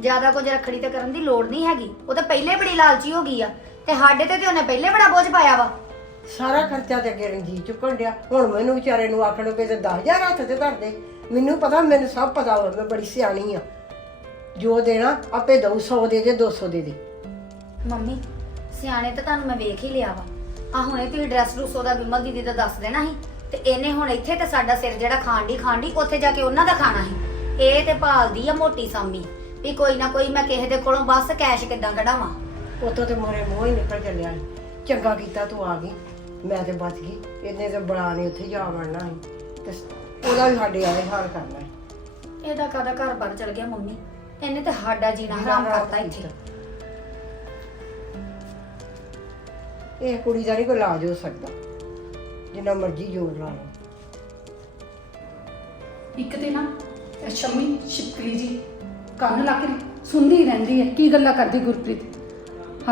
ਜ਼ਿਆਦਾ ਕੁਝ ਰੱਖੜੀ ਤੇ ਕਰਨ ਦੀ ਲੋੜ ਨਹੀਂ ਹੈਗੀ। ਉਹ ਤਾਂ ਪਹਿਲੇ ਬੜੀ ਲਾਲਚੀ ਹੋ ਗਈ ਆ। ਤੇ ਸਾਡੇ ਤੇ ਤੇ ਉਹਨੇ ਪਹਿਲੇ ਬੜਾ ਬੋਝ ਪਾਇਆ ਵਾ। ਸਾਰਾ ਖਰਚਾ ਤੇ ਅੱਗੇ ਰਣਜੀਤ ਚੁੱਕਣ ਡਿਆ। ਹੁਣ ਮੈਨੂੰ ਵਿਚਾਰੇ ਨੂੰ ਆਖਣ ਪਏ ਤੇ 10000 ਹੱਥ ਤੇ ਧਰ ਦੇ, ਮੈਨੂੰ ਪਤਾ, ਮੈਨੂੰ ਸਭ ਪਤਾ ਵਾ ਮੈਂ ਬੜੀ ਸਿਆਣੀ ਆ। ਜੋ ਦੇਣਾ, ਆਪੇ ਦਊ 100 ਦੇ ਦੇ 200 ਦੇ ਦੇ। ਮੰਮੀ ਸਿਆਣੇ ਤਾਂ ਤੁਹਾਨੂੰ ਮੈਂ ਵੇਖ ਹੀ ਲਿਆ ਵਾ। ਆ ਹੁਣੇ ਤੁਸੀਂ ਡਰੈਸ ਰੂਸੋ ਦਾ ਵਿਮਲ ਦੀਦੀ ਦਾ ਦੱਸ ਦੇਣਾ ਸੀ ਤੇ ਇਹਨੇ ਹੁਣ ਇੱਥੇ ਤੇ ਸਾਡਾ ਸਿਰ ਜਿਹੜਾ ਖਾਂਡੀ ਖਾਂਡੀ ਉੱਥੇ ਜਾ ਕੇ ਉਹਨਾਂ ਦਾ ਖਾਣਾ ਸੀ। ਇਹ ਤੇ ਭਾਲਦੀ ਆ ਮੋਟੀ ਸਾਮੀ। ਵੀ ਕੋਈ ਨਾ ਕੋਈ ਮੈਂ ਕਿਸੇ ਦੇ ਕੋਲੋਂ ਬਸ ਕੈਸ਼ ਕਿੱਦਾਂ ਕਢਾਵਾਂ? ਉਤੋਂ ਤੇ ਮੋਰੇ ਮੋਹ ਹੀ ਨਿਕਲ ਚੱਲਿਆ। ਚੰਗਾ ਕੀਤਾ ਤੂੰ ਆ ਗਈ। ਮੈਂ ਤੇ ਬਚ ਗਈ। ਇਹਨੇ ਤੇ ਬੜਾ ਨੇ ਉੱਥੇ ਜਾ ਵੜਨਾ ਸੀ। ਤੇ ਉਹਦਾ ਵੀ ਸਾਡੇ ਆਲੇ ਹਾਲ ਕਰਨਾ ਇਹਦਾ ਕਾਦਾ ਘਰ ਬਾਰ ਚਲ ਗਿਆ ਮੰਮੀ? ਇਹਨੇ ਤੇ ਸਾਡਾ ਜੀਣਾ ਹਰਾਮ ਕਰਤਾ ਇੱਥੇ। ਇਹ ਕੁੜੀ ਦਾ ਨਹੀਂ ਕੋਈ ਇਲਾਜ ਹੋ ਸਕਦਾ। ਜਿੰਨਾ ਮਰਜ਼ੀ ਜ਼ੋਰ ਲਾ ਲਓ। ਇੱਕ ਤੇ ਨਾ, ਇਹ ਸ਼ਮੀ ਸ਼ਿਪਕਰੀ ਜੀ, ਕੰਨ ਲਾ ਕੇ ਸੁਣਦੀ ਹੀ ਰਹਿੰਦੀ ਹੈ। ਕੀ ਗੱਲਾਂ ਕਰਦੀ ਗੁਰਪ੍ਰੀਤ?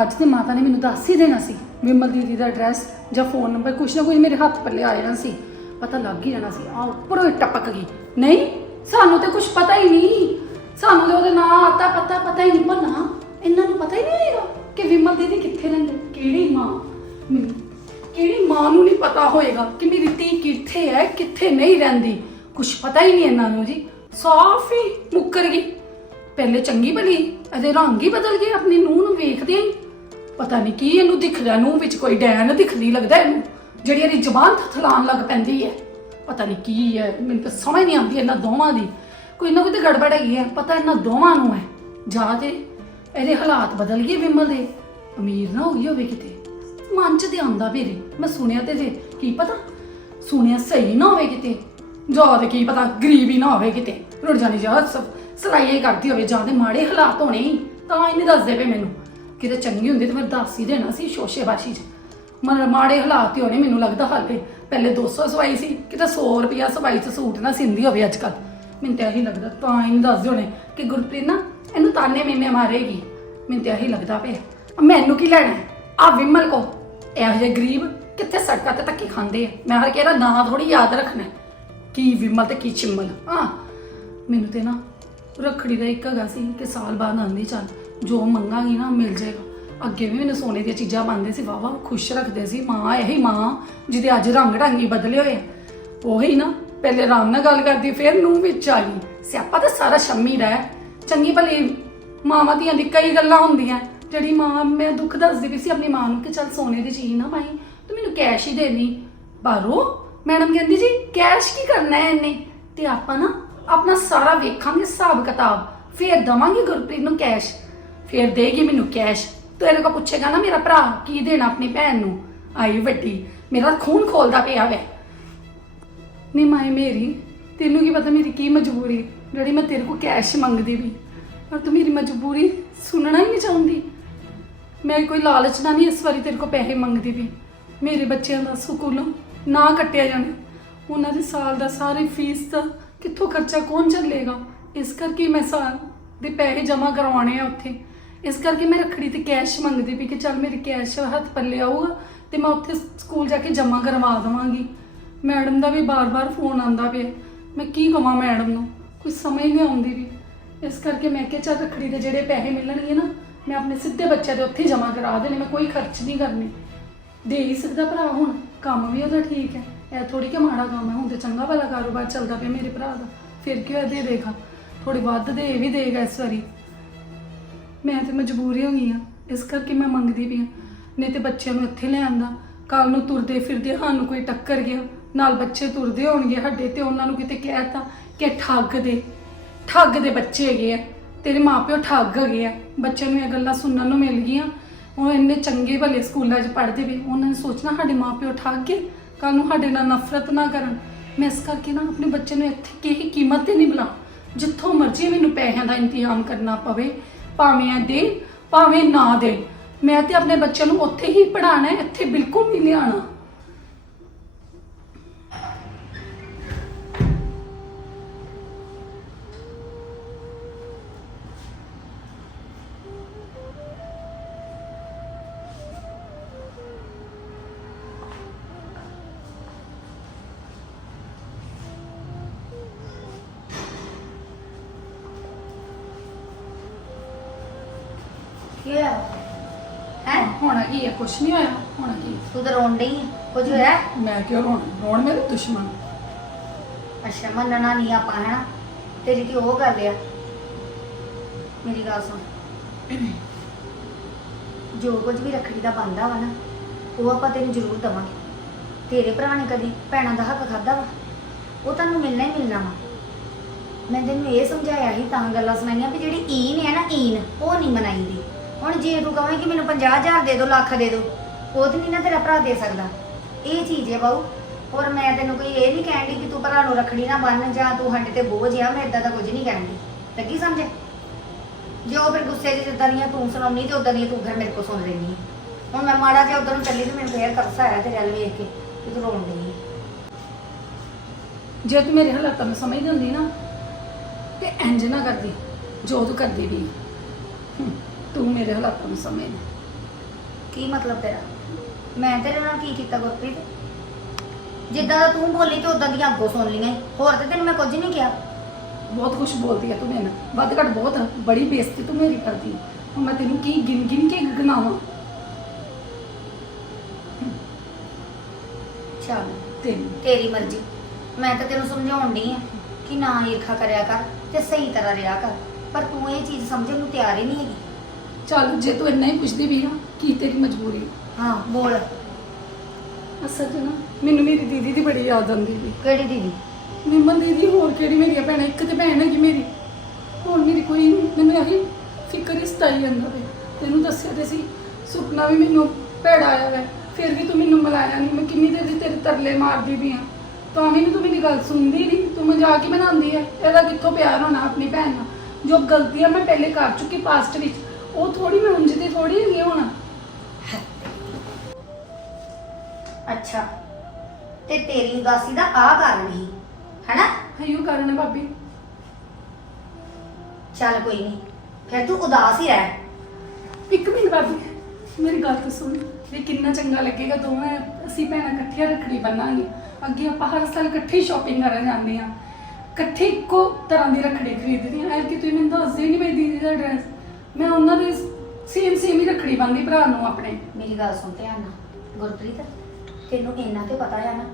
ਅੱਜ ਤੇ ਮਾਤਾ ਨੇ ਮੈਨੂੰ ਦੱਸ ਹੀ ਦੇਣਾ ਸੀ, ਵਿਮਲ ਦੀਦੀ ਦਾ ਐਡਰੈਸ ਜਾਂ ਫੋਨ ਨੰਬਰ ਕੁਛ ਨਾ ਕੁਛ ਮੇਰੇ ਹੱਥ ਪੱਲੇ ਆ ਜਾਣਾ ਸੀ। ਪਤਾ ਲੱਗ ਹੀ ਜਾਣਾ ਸੀ, ਆ ਉੱਪਰੋਂ ਹੀ ਟਪਕ ਗਈ। ਨਹੀਂ, ਸਾਨੂੰ ਤੇ ਕੁਝ ਪਤਾ ਹੀ ਨਹੀਂ। ਸਾਨੂੰ ਤੇ ਉਹਦੇ ਨਾਂ ਆਤਾ, ਪਤਾ ਪਤਾ ਹੀ ਨਹੀਂ ਪੰਨਾ ਇਹਨਾਂ ਨੂੰ ਪਤਾ ਹੀ ਨਹੀਂ ਹੋਏਗਾ ਕਿ ਵਿਮਲ ਦੀਦੀ ਕਿੱਥੇ ਰਹਿੰਦੇ, ਕਿਹੜੀ ਮਾਂ? ਮੈਨੂੰ ਕਿਹੜੀ ਮਾਂ ਨੂੰ ਨਹੀਂ ਪਤਾ ਹੋਏਗਾ ਕਿ ਮੇਰੀ ਧੀ ਕਿੱਥੇ ਹੈ, ਕਿੱਥੇ ਨਹੀਂ ਰਹਿੰਦੀ। ਕੁਝ ਪਤਾ ਹੀ ਨਹੀਂ ਇਹਨਾਂ ਨੂੰ ਜੀ। ਸਾਫ਼ ਹੀ ਮੁੱਕਰ ਗਈ। ਪਹਿਲੇ ਚੰਗੀ ਭਲੀ ਇਹਦੇ ਰੰਗ ਹੀ ਬਦਲ ਗਏ, ਆਪਣੀ ਨੂੰਹ ਨੂੰ ਵੇਖਦੇ ਹੀ। ਪਤਾ ਨਹੀਂ ਕੀ ਇਹਨੂੰ ਦਿਖਦਾ, ਨੂੰਹ ਵਿੱਚ ਕੋਈ ਡੈਨ ਦਿਖਦੀ ਲੱਗਦਾ ਇਹਨੂੰ। ਜਿਹੜੀ ਇਹਦੀ ਜ਼ਬਾਨ ਥਥਲਾਣ ਲੱਗ ਪੈਂਦੀ ਹੈ। ਪਤਾ ਨਹੀਂ ਕੀ ਹੈ, ਮੈਨੂੰ ਤਾਂ ਸਮਝ ਨਹੀਂ ਆਉਂਦੀ ਇਹਨਾਂ ਦੋਵਾਂ ਦੀ। ਕੋਈ ਨਾ ਕੋਈ ਤਾਂ ਗੜਬੜ ਹੈਗੀ ਹੈ, ਪਤਾ ਇਹਨਾਂ ਦੋਵਾਂ ਨੂੰ ਹੈ। ਜਾ ਤੇ ਇਹਦੇ ਹਾਲਾਤ ਬਦਲ ਗਏ ਵਿਮਲ ਦੇ। ਅਮੀਰ ਨਾ ਹੋ ਗਈ ਹੋਵੇ ਕਿਤੇ। ਮਨ ਚ ਤੇ ਆਉਂਦਾ ਵੀਰੇ ਮੈਂ ਸੁਣਿਆ ਤੇ ਜੇ ਕੀ ਪਤਾ? ਸੁਣਿਆ ਸਹੀ ਨਾ ਹੋਵੇ ਕਿਤੇ। ਜਾਂ ਤੇ ਕੀ ਪਤਾ, ਗਰੀਬੀ ਨਾ ਹੋਵੇ ਕਿਤੇ। ਰੁੜ ਜਾਣੀ ਜਾ ਸਲਾਈਆਂ ਕਰਦੀ ਹੋਵੇ, ਜਾਂ ਤੇ ਮਾੜੇ ਹਾਲਾਤ ਹੋਣੇ ਹੀ। ਤਾਂ ਇਹਨੇ ਦੱਸਦੇ ਪਏ ਮੈਨੂੰ। ਕਿਤੇ ਚੰਗੀ ਹੁੰਦੀ ਤੇ ਮੈਂ ਦੱਸ ਹੀ ਦੇਣਾ ਸੀ ਸ਼ੋਸ਼ੇਬਾਸ਼ੀ 'ਚ। ਮਨ ਮਾੜੇ ਹਾਲਾਤ ਹੀ ਹੋਣੇ ਮੈਨੂੰ ਲੱਗਦਾ ਹਾਲੇ ਪਹਿਲੇ 200 ਸਵਾਈ ਸੀ, ਕਿਤੇ 100 ਰੁਪਿਆ ਸਵਾਈ 'ਚ ਸੂਟ ਨਾ ਸਿੰਦੀ ਹੋਵੇ ਅੱਜ ਕੱਲ ਮੈਨੂੰ ਤਾਂ ਇਹੀ ਲੱਗਦਾ, ਤਾਂ ਇਹਨੂੰ ਦੱਸਦੇ ਹੋਣੇ ਕਿ ਗੁਰਪ੍ਰੀਤ ਨਾ, ਇਹਨੂੰ ਤਾਨੇ ਮੇਨੇ ਮਾਰੇਗੀ। ਮੈਨੂੰ ਤਾਂ ਇਹੀ ਲੱਗਦਾ ਪਿਆ। ਮੈਨੂੰ ਕੀ ਲੈਣਾ? ਆ ਵਿਮਲ ਕੋ। ਇਹੋ ਜਿਹੇ ਗਰੀਬ ਕਿੱਥੇ ਸੜਕਾਂ ਤੇ ਧੱਕੇ ਖਾਂਦੇ ਆ? ਮੈਂ ਹਰ ਕਿਹੜਾ ਨਾਂ ਥੋੜੀ ਯਾਦ ਰੱਖਣਾ। ਕੀ ਵਿਮਲ ਤੇ ਕੀ ਚਿੰਮਲ? ਹਾਂ, ਮੈਨੂੰ ਤੇ ਨਾ ਰੱਖੜੀ ਦਾ ਇੱਕ ਹੈਗਾ ਸੀ ਕਿ ਸਾਲ ਬਾਅਦ ਆਂਦੀ ਚੱਲ, ਜੋ ਮੰਗਾਂਗੀ ਨਾ ਮਿਲ ਜਾਏਗਾ। ਅੱਗੇ ਵੀ ਮੈਨੂੰ ਸੋਨੇ ਦੀਆਂ ਚੀਜ਼ਾਂ ਪਾਉਂਦੇ ਸੀ ਵਾਵਾ ਖੁਸ਼ ਰੱਖਦੇ ਸੀ। ਮਾਂ, ਇਹੀ ਮਾਂ ਜਿਹਦੇ ਅੱਜ ਰੰਗ ਢੰਗੀ ਬਦਲੇ ਹੋਏ ਆ। ਉਹੀ ਨਾ, ਪਹਿਲੇ ਆਰਾਮ ਨਾਲ ਗੱਲ ਕਰਦੀ, ਫਿਰ ਨੂੰ ਵਿੱਚ ਆ ਗਈ। ਸਿਆਪਾ ਤਾਂ ਸਾਰਾ ਸ਼ੰਮੀ ਦਾ ਹੈ। ਚੰਗੀ ਭਲੀ ਮਾਵਾਂ ਦੀਆਂ ਦੀ ਕਈ ਗੱਲਾਂ ਹੁੰਦੀਆਂ। ਜਿਹੜੀ ਮਾਂ, ਮੈਂ ਦੁੱਖ ਦੱਸਦੀ ਪਈ ਸੀ ਆਪਣੀ ਮਾਂ ਨੂੰ ਕਿ ਚੱਲ ਸੋਨੇ ਦੀ ਚੀਜ਼ ਨਾ ਪਾਈ, ਤੂੰ ਮੈਨੂੰ ਕੈਸ਼ ਹੀ ਦੇਣੀ ਬਾਰੋ, ਮੈਡਮ ਕਹਿੰਦੀ ਜੀ ਕੈਸ਼ ਕੀ ਕਰਨਾ ਹੈ ਇਹਨੇ ਤੇ ਆਪਾਂ ਨਾ ਆਪਣਾ ਸਾਰਾ ਵੇਖਾਂਗੇ ਹਿਸਾਬ ਕਿਤਾਬ, ਫਿਰ ਦਵਾਂਗੇ ਗੁਰਪ੍ਰੀਤ ਨੂੰ ਕੈਸ਼ ਫਿਰ ਦੇਗੀ ਮੈਨੂੰ ਕੈਸ਼ ਤੂੰ ਇਹਨੇ ਕੋ ਪੁੱਛੇਗਾ ਨਾ ਮੇਰਾ ਭਰਾ ਕੀ ਦੇਣਾ ਆਪਣੀ ਭੈਣ ਨੂੰ? ਆਈ ਵੱਡੀ, ਮੇਰਾ ਖੂਨ ਖੋਲਦਾ ਪਿਆ ਵੈ। ਨਹੀਂ ਮਾਏ ਮੇਰੀ, ਤੈਨੂੰ ਕੀ ਪਤਾ ਮੇਰੀ ਕੀ ਮਜਬੂਰੀ, ਜਿਹੜੀ ਮੈਂ ਤੇਰੇ ਕੋ ਕੈਸ਼ ਮੰਗਦੀ ਵੀ ਪਰ ਤੂੰ ਮੇਰੀ ਮਜਬੂਰੀ ਸੁਣਨਾ ਹੀ ਨਹੀਂ ਚਾਹੁੰਦੀ। ਮੈਂ ਕੋਈ ਲਾਲਚ ਨਾਲ ਨਹੀਂ ਇਸ ਵਾਰੀ ਤੇਰੇ ਕੋ ਪੈਸੇ ਮੰਗਦੀ ਵੀ ਮੇਰੇ ਬੱਚਿਆਂ ਦਾ ਸਕੂਲੋਂ ਨਾ ਕੱਟਿਆ ਜਾਣਾ ਉਹਨਾਂ ਦੇ ਸਾਲ ਦਾ ਸਾਰੀ ਫੀਸ ਦਾ ਕਿੱਥੋਂ ਖਰਚਾ, ਕੌਣ ਚੱਲੇਗਾ? ਇਸ ਕਰਕੇ ਮੈਂ ਸਾਲ ਦੇ ਪੈਸੇ ਜਮ੍ਹਾਂ ਕਰਵਾਉਣੇ ਆ ਉੱਥੇ। ਇਸ ਕਰਕੇ ਮੈਂ ਰੱਖੜੀ ਤੇ ਕੈਸ਼ ਮੰਗਦੀ ਵੀ ਕਿ ਚੱਲ ਮੇਰੇ ਕੈਸ਼ ਹੱਥ ਪੱਲੇ ਆਊਗਾ ਤੇ ਮੈਂ ਉੱਥੇ ਸਕੂਲ ਜਾ ਕੇ ਜਮ੍ਹਾਂ ਕਰਵਾ ਦੇਵਾਂਗੀ। ਮੈਡਮ ਦਾ ਵੀ ਬਾਰ-ਬਾਰ ਫੋਨ ਆਂਦਾ ਪਿਆ। ਮੈਂ ਕੀ ਕਵਾਂ ਮੈਡਮ ਨੂੰ? ਕੋਈ ਸਮਝ ਨਹੀਂ ਆਉਂਦੀ ਵੀ ਇਸ ਕਰਕੇ ਮੈਂ ਕਿਹਾ ਚੱਲ ਰੱਖੜੀ ਦੇ ਜਿਹੜੇ ਪੈਸੇ ਮਿਲਣਗੇ ਨਾ ਮੈਂ ਆਪਣੇ ਸਿੱਧੇ ਬੱਚਿਆਂ ਦੇ ਉੱਥੇ ਹੀ ਜਮ੍ਹਾਂ ਕਰਾ ਦੇਣੇ, ਮੈਂ ਕੋਈ ਖਰਚ ਨਹੀਂ ਕਰਨੇ। ਦੇ ਹੀ ਸਕਦਾ ਭਰਾ ਹੁਣ, ਕੰਮ ਵੀ ਉਹਦਾ ਠੀਕ ਹੈ। ਇਹ ਥੋੜੀ ਕਿ ਮਾੜਾ ਕੰਮ ਹੈ, ਹੁਣ ਤੇ ਚੰਗਾ ਭਲਾ ਕਾਰੋਬਾਰ ਚੱਲਦਾ ਪਿਆ ਮੇਰੇ ਭਰਾ ਦਾ। ਫਿਰ ਕਿਉਂ ਇਹ ਦੇ ਦੇਗਾ ਥੋੜੀ ਵੱਧ ਦੇ ਵੀ ਦੇਗਾ ਇਸ ਵਾਰੀ। ਮੈਂ ਤੇ ਮਜਬੂਰੀ ਹੋ ਗਈ ਆ ਇਸ ਕਰਕੇ ਮੈਂ ਮੰਗਦੀ ਪਈ ਆ ਨਹੀਂ ਤੇ ਬੱਚਿਆਂ ਨੂੰ ਇੱਥੇ ਲੈ ਆਂਦਾ। ਕੱਲ ਨੂੰ ਤੁਰਦੇ ਫਿਰਦੇ ਸਾਨੂੰ ਕੋਈ ਟੱਕਰ ਗਿਆ। ਨਾਲ ਬੱਚੇ ਤੁਰਦੇ ਹੋਣਗੇ ਸਾਡੇ ਤੇ ਉਹਨਾਂ ਨੂੰ ਕਿਤੇ ਕਹਿਤਾ ਕਿ ਠੱਗ ਦੇ ਠੱਗ ਦੇ ਬੱਚੇ ਹੈਗੇ ਆ। ਤੇਰੇ ਮਾਪਿਓ ਠੱਗ ਗਏ ਆ। ਬੱਚਿਆਂ ਨੂੰ ਇਹ ਗੱਲਾਂ ਸੁਣਨ ਨੂੰ ਮਿਲ ਗਈਆਂ। ਉਹ ਇੰਨੇ ਚੰਗੇ ਭਲੇ ਸਕੂਲਾਂ 'ਚ ਪੜ੍ਹਦੇ ਵੀ, ਉਹਨਾਂ ਨੇ ਸੋਚਣਾ ਸਾਡੇ ਮਾਪਿਓ ਠੱਗ ਗਏ। ਕੱਲ ਨੂੰ ਸਾਡੇ ਨਾਲ ਨਫ਼ਰਤ ਨਾ ਕਰਨ। ਮੈਂ ਇਸ ਕਰਕੇ ਨਾ ਆਪਣੇ ਬੱਚੇ ਨੂੰ ਇੱਥੇ ਕਿਸੇ ਕੀਮਤ ਤੇ ਨਹੀਂ ਬੁਲਾ। ਜਿੱਥੋਂ ਮਰਜ਼ੀ ਮੈਨੂੰ ਪੈਸਿਆਂ ਦਾ ਇੰਤਜ਼ਾਮ ਕਰਨਾ ਪਵੇ। ਭਾਵੇਂ ਇਹ ਦੇ, ਭਾਵੇਂ ਨਾ ਦੇ। ਮੈਂ ਤੇ ਆਪਣੇ ਬੱਚਿਆਂ ਨੂੰ ਉੱਥੇ ਹੀ ਪੜਾਣਾ ਹੈ, ਇੱਥੇ ਬਿਲਕੁਲ ਨਹੀਂ ਲਿਆਣਾ ਕੀ ਹੋਇਆ? ਹੈ? ਹੋਣਾ ਕੀ ਹੈ ਕੁਛ ਨਹੀਂ ਹੋਇਆ। ਹੋਣਾ ਕੀ ਹੈ? ਤੂੰ ਤਾਂ ਰੋਣ ਡਈ ਆਂ। ਕੁਝ ਹੋਇਆ? ਮੈਂ ਕਿਉਂ ਰੋਣਾ? ਰੋਣ ਮੇਰੇ ਦੁਸ਼ਮਣ। ਅੱਛਾ ਮੰਨਣਾ ਨਹੀਂ ਆਪਾਂ ਹਨਾ? ਤੇਰੀ ਤੇ ਉਹ ਗੱਲ ਆ। ਮੇਰੀ ਗੱਲ ਸੁਣ। ਜੋ ਕੁਝ ਵੀ ਰੱਖੜੀ ਦਾ ਬੰਦਾ ਵਾ ਨਾ ਉਹ ਆਪਾਂ ਤੈਨੂੰ ਜ਼ਰੂਰ ਦਵਾਂਗੇ। ਤੇਰੇ ਭਰਾ ਨੇ ਕਦੀ ਭੈਣਾਂ ਦਾ ਹੱਕ ਖਾਦਾ ਵਾ? ਉਹ ਤੁਹਾਨੂੰ ਮਿਲਣਾ ਹੀ ਮਿਲਣਾ ਵਾ। ਮੈਂ ਤੈਨੂੰ ਇਹ ਸਮਝਾਇਆ ਸੀ ਤਾਂ ਗੱਲਾਂ ਸੁਣਾਈਆਂ ਵੀ ਜਿਹੜੀ ਈਨ ਹੈ ਨਾ ਈਨ ਉਹ ਨਹੀਂ ਮਨਾਈਦੀ। ਹੁਣ ਜੇ ਤੂੰ ਕਵੇਂ ਕਿ ਮੈਨੂੰ 50000 ਦੇ ਦਿਓ ਲੱਖ ਦੇ ਦਿਓ ਉਹ ਤੇ ਨਹੀਂ ਨਾ ਤੇਰਾ ਭਰਾ ਦੇ ਸਕਦਾ। ਇਹ ਚੀਜ਼ ਹੈ ਬਾਊ। ਔਰ ਮੈਂ ਤੈਨੂੰ ਕੋਈ ਇਹ ਨਹੀਂ ਕਹਿਣ ਕਿ ਤੂੰ ਭਰਾ ਨੂੰ ਰੱਖੜੀ ਨਾ ਬੰਨ ਜਾਂ ਤੂੰ ਸਾਡੇ ਤੇ ਬੋਝ ਆ, ਮੈਂ ਇਦਾਂ ਦਾ ਕੁਝ ਨਹੀਂ ਕਹਿਣ ਲੱਗੀ ਸਮਝ? ਜੋ ਫਿਰ ਗੁੱਸੇ 'ਚ ਜਿੱਦਾਂ ਦੀਆਂ ਤੂੰ ਸੁਣਾਉਣੀ ਤੇ ਉਦਾਂ ਦੀਆਂ ਤੂੰ ਫਿਰ ਮੇਰੇ ਕੋਲ ਸੁਣ ਲੈਣੀ ਹੈ। ਹੁਣ ਮੈਂ ਮਾੜਾ ਜਿਹਾ ਉਧਰ ਨੂੰ ਚੱਲੀ ਤੇ ਮੈਨੂੰ ਫੇਰ ਤਰਸ ਆਇਆ ਤੇਰੇ ਵੱਲ ਵੇਖ ਕੇ ਕਿ ਤੂੰ ਰੋਣ ਡਈ ਹੈ ਜੇ ਤੂੰ ਮੇਰੇ ਹਾਲਾਤਾਂ ਨੂੰ ਸਮਝਦੀ ਹੁੰਦੀ ਨਾ, ਤੇ ਇੰਜ ਨਾ ਕਰਦੀ, ਜੋ ਤੂੰ ਕਰਦੀ ਵੀ। ਤੂੰ ਮੇਰੇ ਹਾਲਾਤਾਂ ਨੂੰ ਸਮਝ। ਕੀ ਮਤਲਬ ਤੇਰਾ? ਮੈਂ ਤੇਰੇ ਨਾਲ ਕੀ ਕੀਤਾ ਗੁਰਪ੍ਰੀਤ? ਜਿੱਦਾਂ ਦਾ ਤੂੰ ਬੋਲੀ ਤੇ ਉਦਾਂ ਦੀਆਂ ਅੱਗੋਂ ਸੁਣ ਲਈਆਂ ਈ। ਹੋਰ ਤੇ ਤੈਨੂੰ ਮੈਂ ਕੁਝ ਨਹੀਂ ਕਿਹਾ। ਬਹੁਤ ਕੁਝ ਬੋਲਦੀ ਹੈ ਤੂੰ ਮੇਰੇ ਨਾਲ। ਵੱਧ ਘੱਟ ਬਹੁਤ ਬੜੀ ਬੇਇੱਜ਼ਤੀ ਤੂੰ ਮੇਰੀ ਕਰਦੀ। ਹੈ। ਹੁਣ ਮੈਂ ਤੈਨੂੰ ਕੀ ਗਿਣ ਗਿਣ ਕੇ ਗਨਾਵਾਂ ਚੱਲ ਤੈਨੂੰ। ਤੇਰੀ ਮਰਜ਼ੀ। ਮੈਂ ਤਾਂ ਤੈਨੂੰ ਸਮਝਾਉਣ ਡਈ ਆ ਕਿ ਨਾ ਈਰਖਾ ਕਰਿਆ ਕਰ ਤੇ ਸਹੀ ਤਰ੍ਹਾਂ ਰਿਹਾ ਕਰ। ਪਰ ਤੂੰ ਇਹ ਚੀਜ਼ ਸਮਝਣ ਨੂੰ ਤਿਆਰ ਹੀ ਨਹੀਂ ਹੈਗੀ। ਚੱਲ ਜੇ ਤੂੰ ਇੰਨਾ ਹੀ ਪੁੱਛਦੀ ਵੀ ਆ ਕੀ ਤੇਰੀ ਮਜਬੂਰੀ? ਹੈ? ਬੋਲ। ਅਸਲ 'ਚ ਨਾ ਮੈਨੂੰ ਮੇਰੀ ਦੀਦੀ ਦੀ ਬੜੀ ਯਾਦ ਆਉਂਦੀ ਵੀ। ਕਿਹੜੀ ਦੀਦੀ? ਨਿਮਨ ਦੀਦੀ ਹੋਰ ਕਿਹੜੀ ਮੇਰੀਆਂ ਭੈਣਾਂ? ਇੱਕ ਤੇ ਭੈਣ ਹੈਗੀ ਮੇਰੀ। ਹੋਰ ਮੇਰੀ ਕੋਈ ਨੀ। ਮੈਨੂੰ ਆਹੀ ਫਿਕਰ ਹੀ ਸਤਾਈ ਜਾਂਦਾ ਵੇ ਤੈਨੂੰ ਦੱਸਿਆ ਤੇ ਸੀ ਸੁਪਨਾ ਵੀ ਮੈਨੂੰ ਭੈੜਾ ਆਇਆ ਵੈ। ਫਿਰ ਵੀ ਤੂੰ ਮੈਨੂੰ ਮਿਲਾਇਆ ਨਹੀਂ ਮੈਂ ਕਿੰਨੀ ਦੇਰ ਦੀ ਤੇਰੇ ਤਰਲੇ ਮਾਰਦੀ ਵੀ ਆ। ਤਾਂ ਵੀ ਨੀ ਤੂੰ ਮੇਰੀ ਗੱਲ ਸੁਣਦੀ ਨਹੀਂ ਤੂੰ ਮਜ਼ਾਕ ਹੀ ਬਣਾਉਂਦੀ ਹੈ ਇਹਦਾ ਕਿੱਥੋਂ ਪਿਆਰ ਹੋਣਾ ਆਪਣੀ ਭੈਣ ਨਾਲ? ਜੋ ਗਲਤੀਆਂ ਮੈਂ ਪਹਿਲੇ ਕਰ ਚੁੱਕੀ ਪਾਸਟ ਵਿੱਚ। ਉਹ ਥੋੜੀ ਮੈਂ ਉਂਝ ਦੀ ਥੋੜੀ ਹੈਗੀ ਹੁਣ। ਅੱਛਾ। ਤੇ ਤੇਰੀ ਉਦਾਸੀ ਦਾ ਆ ਕਾਰਨ ਹੀ ਹੈਨਾ? ਹਯੂ ਕਾਰਨ ਹੈ ਭਾਬੀ। ਚੱਲ ਕੋਈ ਨਹੀਂ ਫਿਰ ਤੂੰ ਉਦਾਸ ਹੀ ਰਹਿ। ਇੱਕ ਮਿੰਟ ਭਾਬੀ ਮੇਰੀ ਗੱਲ ਤਾਂ ਸੁਣ। ਵੀ ਕਿੰਨਾ ਚੰਗਾ ਲੱਗੇਗਾ ਦੋਵੇਂ ਅਸੀਂ ਭੈਣਾਂ ਇਕੱਠੀਆਂ ਰੱਖੜੀ ਬੰਨਾਂਗੇ। ਅੱਗੇ ਆਪਾਂ ਹਰ ਸਾਲ ਇਕੱਠੀ ਸ਼ਾਪਿੰਗ ਕਰਨ ਜਾਂਦੇ ਆ ਇਕੱਠੇ ਇੱਕੋ ਤਰ੍ਹਾਂ ਦੀ ਰੱਖੜੀ ਖਰੀਦਦੇ ਆ ਕਿ ਤੁਸੀਂ ਮੈਨੂੰ ਦੱਸਦੇ ਨਹੀਂ ਮੇਰੀ ਦੀਦੀ ਦਾ ਐਡਰੈਸ ਮੈਂ ਉਹਨਾਂ ਦੇ ਸੇਮ ਸੇਮ ਹੀ ਰੱਖੜੀ ਬੰਨਦੀ ਭਰਾ ਨੂੰ ਆਪਣੇ। ਮੇਰੀ ਗੱਲ ਸੁਣ ਧਿਆਨ ਨਾਲ ਗੁਰਪ੍ਰੀਤ ਤੈਨੂੰ ਇੰਨਾ ਤੇ ਪਤਾ ਹੈ ਨਾ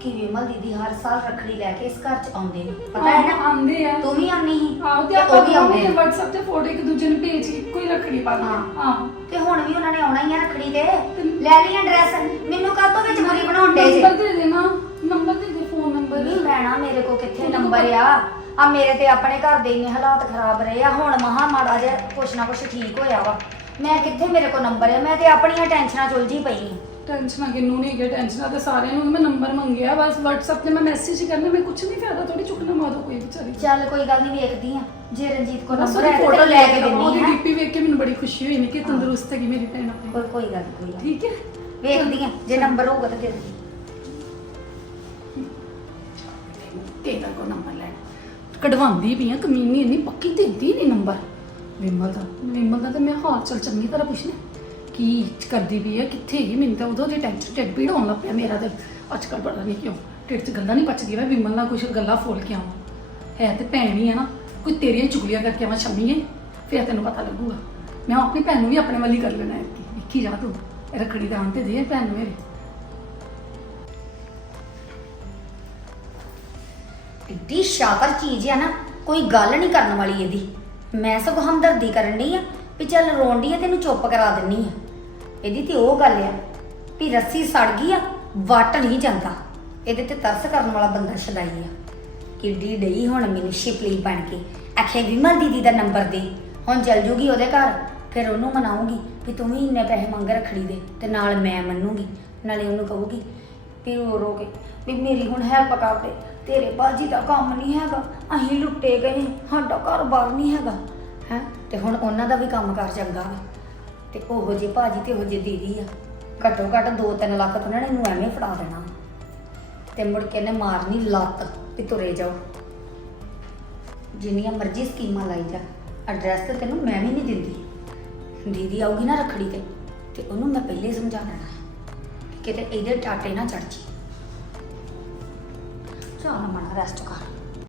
ਕਿ ਵਿਮਲ ਦੀਦੀ ਹਰ ਸਾਲ ਰੱਖੜੀ ਲੈ ਕੇ ਇਸ ਘਰ ਚ ਆਉਂਦੇ ਨੇ। ਪਤਾ ਹੈ ਨਾ? ਆਉਂਦੇ ਆ। ਤੂੰ ਵੀ ਆਨੀ ਸੀ ਆਹੋ ਤੇ ਤੇ ਆਪਾਂ ਵੀ ਆਉਂਦੇ ਨੇ WhatsApp ਤੇ ਫੋਟੋ ਇੱਕ ਦੂਜੇ ਨੂੰ ਭੇਜ ਕੇ ਹੀ ਰੱਖੜੀ ਪਾਉਂਦੇ ਆ। ਹਾਂ। ਤੇ ਹੁਣ ਵੀ ਉਹਨਾਂ ਨੇ ਆਉਣਾ ਹੀ ਆ ਰੱਖੜੀ ਤੇ। ਲੈ ਲਈ ਐਡਰੈਸ ਮੈਨੂੰ ਕਾਹਤੋਂ ਵਿੱਚ ਬੁਰੀ ਬਣਾਉਣ ਦੇ ਜੇ? ਨੰਬਰ ਦੇ ਦੇ ਨਾ ਨੰਬਰ ਦੇ ਦੇ ਫੋਨ ਨੰਬਰ। ਨਹੀਂ ਭੈਣਾ ਮੇਰੇ ਕੋ ਕਿੱਥੇ ਨੰਬਰ ਆ? ਆ ਮੇਰੇ ਤੇ ਆਪਣੇ ਘਰ ਦੇ ਇੰਨੇ ਹਾਲਾਤ ਖਰਾਬ ਰਹੇ ਆ ਹੁਣ ਮਹਾ ਮਾੜਾ ਜਿਹਾ ਕੁਛ ਨਾ ਕੁਛ ਠੀਕ ਹੋਇਆ ਵਾ। ਮੈਂ ਕਿੱਥੇ ਮੇਰੇ ਕੋ ਨੰਬਰ ਆ? ਮੈਂ ਤੇ ਆਪਣੀਆਂ ਟੈਨਸ਼ਨਾਂ ਚ ਉਲਝੀ ਪਈ ਆ। ਟੈਨਸ਼ਨਾਂ ਕਿੰਨੂੰ ਨਹੀਂ ਗਿਆ ਟੈਨਸ਼ਨਾਂ ਤੇ ਸਾਰਿਆਂ ਨੂੰ ਮੈਂ ਨੰਬਰ ਮੰਗਿਆ ਬਸ WhatsApp ਤੇ ਮੈਂ ਮੈਸੇਜ ਹੀ ਕਰਨਾ ਮੈਂ ਕੁਝ ਨਹੀਂ ਫਾਇਦਾ ਥੋੜੀ ਚੁੱਕਣਾ ਮਾਰੋ ਕੋਈ ਵਿਚਾਰੀ। ਚੱਲ ਕੋਈ ਗੱਲ ਨਹੀਂ ਵੇਖਦੀ ਆ। ਜੇ ਰਣਜੀਤ ਕੋ ਬਸ ਨੰਬਰ ਉਹਦੀ ਹੈ ਫੋਟੋ ਲੈ ਕੇ ਉਹਦੀ ਦਿੰਨੀ ਆ ਡੀਪੀ ਵੇਖ ਕੇ ਮੈਨੂੰ ਬੜੀ ਖੁਸ਼ੀ ਹੋਈ ਨੇ ਕਿ ਤੰਦਰੁਸਤ ਹੈਗੀ ਮੇਰੀ ਭੈਣ ਆਪਣੀ। ਕੋਈ ਕੋਈ ਗੱਲ ਨੀ, ਕੋਈ ਗੱਲ। ਨੀ। ਠੀਕ ਹੈ। ਵੇਖਦੀ ਆ ਜੇ ਨੰਬਰ ਹੋਊਗਾ ਤਾਂ ਦੇ ਦੇ ਤੇਰਾ ਕੋ ਨੰਬਰ ਕਢਵਾਉਂਦੀ ਵੀ ਆ ਕਮੀਨੀ ਇੰਨੀ ਪੱਕੀ ਦਿੰਦੀ ਨਹੀਂ ਨੰਬਰ। ਵਿਮਲ ਦਾ? ਵਿਮਲ ਦਾ ਤਾਂ ਮੈਂ ਹਾਲ ਚਾਲ ਚੰਗੀ ਤਰ੍ਹਾਂ ਪੁੱਛਣਾ। ਕੀ ਕਰਦੀ ਵੀ ਹੈ ਕਿੱਥੇ ਹੀ ਮੈਨੂੰ ਤਾਂ ਉਦੋਂ ਦੀ ਟੈਨਸ਼ਨ ਢਿੱਡ ਪੀੜ ਹੋਣ ਲੱਗ ਪਿਆ ਮੇਰਾ ਤੇ। ਅੱਜ ਕੱਲ੍ਹ ਪਤਾ ਨਹੀਂ ਕਿਉਂ ਢਿੱਡ 'ਚ ਗੱਲਾਂ ਨਹੀਂ ਪਚਦੀਆਂ ਮੈਂ ਵਿਮਲ ਨਾਲ ਕੁਝ ਗੱਲਾਂ ਫੋਲ ਕੇ ਆਵਾਂ। ਹੈ ਤੇ ਭੈਣ ਹੀ ਆ ਨਾ ਕੋਈ ਤੇਰੀਆਂ ਚੁਗਲੀਆਂ ਕਰਕੇ ਆਵਾਂ ਸ਼ਮੀਏ ਫਿਰ ਤੈਨੂੰ ਪਤਾ ਲੱਗੂਗਾ। ਮੈਂ ਆਪਣੀ ਭੈਣ ਨੂੰ ਵੀ ਆਪਣੇ ਵੱਲ ਹੀ ਕਰ ਲੈਣਾ ਹੈ। ਕਿ ਜਾ ਤੂੰ ਇਹ ਰੱਖੜੀ ਦਾ ਆਣ ਤੇ ਦੇ ਭੈਣ ਨੂੰ ਮੇਰੇ। ਇੱਡੀ ਸ਼ਾਤਰ ਚੀਜ਼ ਆ ਨਾ, ਕੋਈ ਗੱਲ ਨਹੀਂ ਕਰਨ ਵਾਲੀ ਇਹਦੀ। ਮੈਂ ਸਗੋਂ ਹਮਦਰਦੀ ਕਰਨ ਡਈ ਆ ਵੀ ਚੱਲ ਰੋਂਡੀ ਆ, ਤੈਨੂੰ ਚੁੱਪ ਕਰਾ ਦਿੰਨੀ ਆ। ਇਹਦੀ ਤੇ ਉਹ ਗੱਲ ਆ ਵੀ ਰੱਸੀ ਸੜ ਗਈ ਆ, ਵੱਟ ਨਹੀਂ ਜਾਂਦਾ। ਇਹਦੇ ਤੇ ਤਰਸ ਕਰਨ ਵਾਲਾ ਬੰਦਾ ਛਦਾਈ ਆ। ਕਿੱਡੀ ਡਈ ਹੁਣ ਮੈਨੂੰ ਸ਼ਿਪਲੀ ਬਣ ਕੇ। ਆਖੇ ਵਿਮਲ ਦੀਦੀ ਦਾ ਨੰਬਰ ਦੇ। ਹੁਣ ਚੱਲ ਜੂਗੀ ਉਹਦੇ ਘਰ, ਫਿਰ ਉਹਨੂੰ ਮਨਾਉਂਗੀ ਵੀ ਤੂੰ ਵੀ ਇੰਨੇ ਪੈਸੇ ਮੰਗ ਰੱਖੜੀ ਦੇ ਤੇ ਨਾਲ ਮੈਂ ਮੰਨੂਗੀ। ਨਾਲੇ ਉਹਨੂੰ ਕਹੂਗੀ ਵੀ ਉਹ ਰੋ ਕੇ, ਵੀ ਮੇਰੀ ਹੁਣ ਹੈਲਪ ਕਰ ਦੇ। ਤੇਰੇ ਬਾਜੀ ਦਾ ਕੰਮ ਨਹੀਂ ਹੈਗਾ। ਅਸੀਂ ਲੁੱਟੇ ਗਏ ਸਾਡਾ ਘਰ-ਬਾਰ ਨਹੀਂ ਹੈਗਾ। ਹੈ? ਤੇ ਹੁਣ ਉਹਨਾਂ ਦਾ ਵੀ ਕੰਮ ਕਰ ਚੰਗਾ ਵਾ। ਤੇ ਉਹੋ ਜੇ ਭਾਜੀ ਤੇ ਉਹੋ ਜੇ ਦੀਦੀ ਆ। ਘੱਟੋ ਘੱਟ 2-3 ਲੱਖ ਤਾਂ ਉਹਨਾਂ ਨੇ ਇਹਨੂੰ ਐਵੇਂ ਫੜਾ ਦੇਣਾ। ਤੇ ਮੁੜ ਕੇ ਨੇ ਮਾਰਨੀ ਲੱਤ ਵੀ ਤੁਰੇ ਜਾਓ। ਜਿੰਨੀਆਂ ਮਰਜ਼ੀ ਸਕੀਮਾਂ ਲਾਈ ਜਾ। ਐਡਰੈਸ ਤੇ ਤੈਨੂੰ ਮੈਂ ਵੀ ਨਹੀਂ ਦਿੰਦੀ। ਦੀਦੀ ਆਊਗੀ ਨਾ ਰੱਖੜੀ ਤੇ ਤੇ ਉਹਨੂੰ ਮੈਂ ਪਹਿਲੇ ਹੀ ਸਮਝਾ ਦੇਣਾ। ਕਿ ਕਿਤੇ ਇਹਦੇ ਟਾਟੇ ਨਾ ਚੜ ਜੀ ਚੱਲ ਮਣਾ ਰੈਸਟ ਕਰ।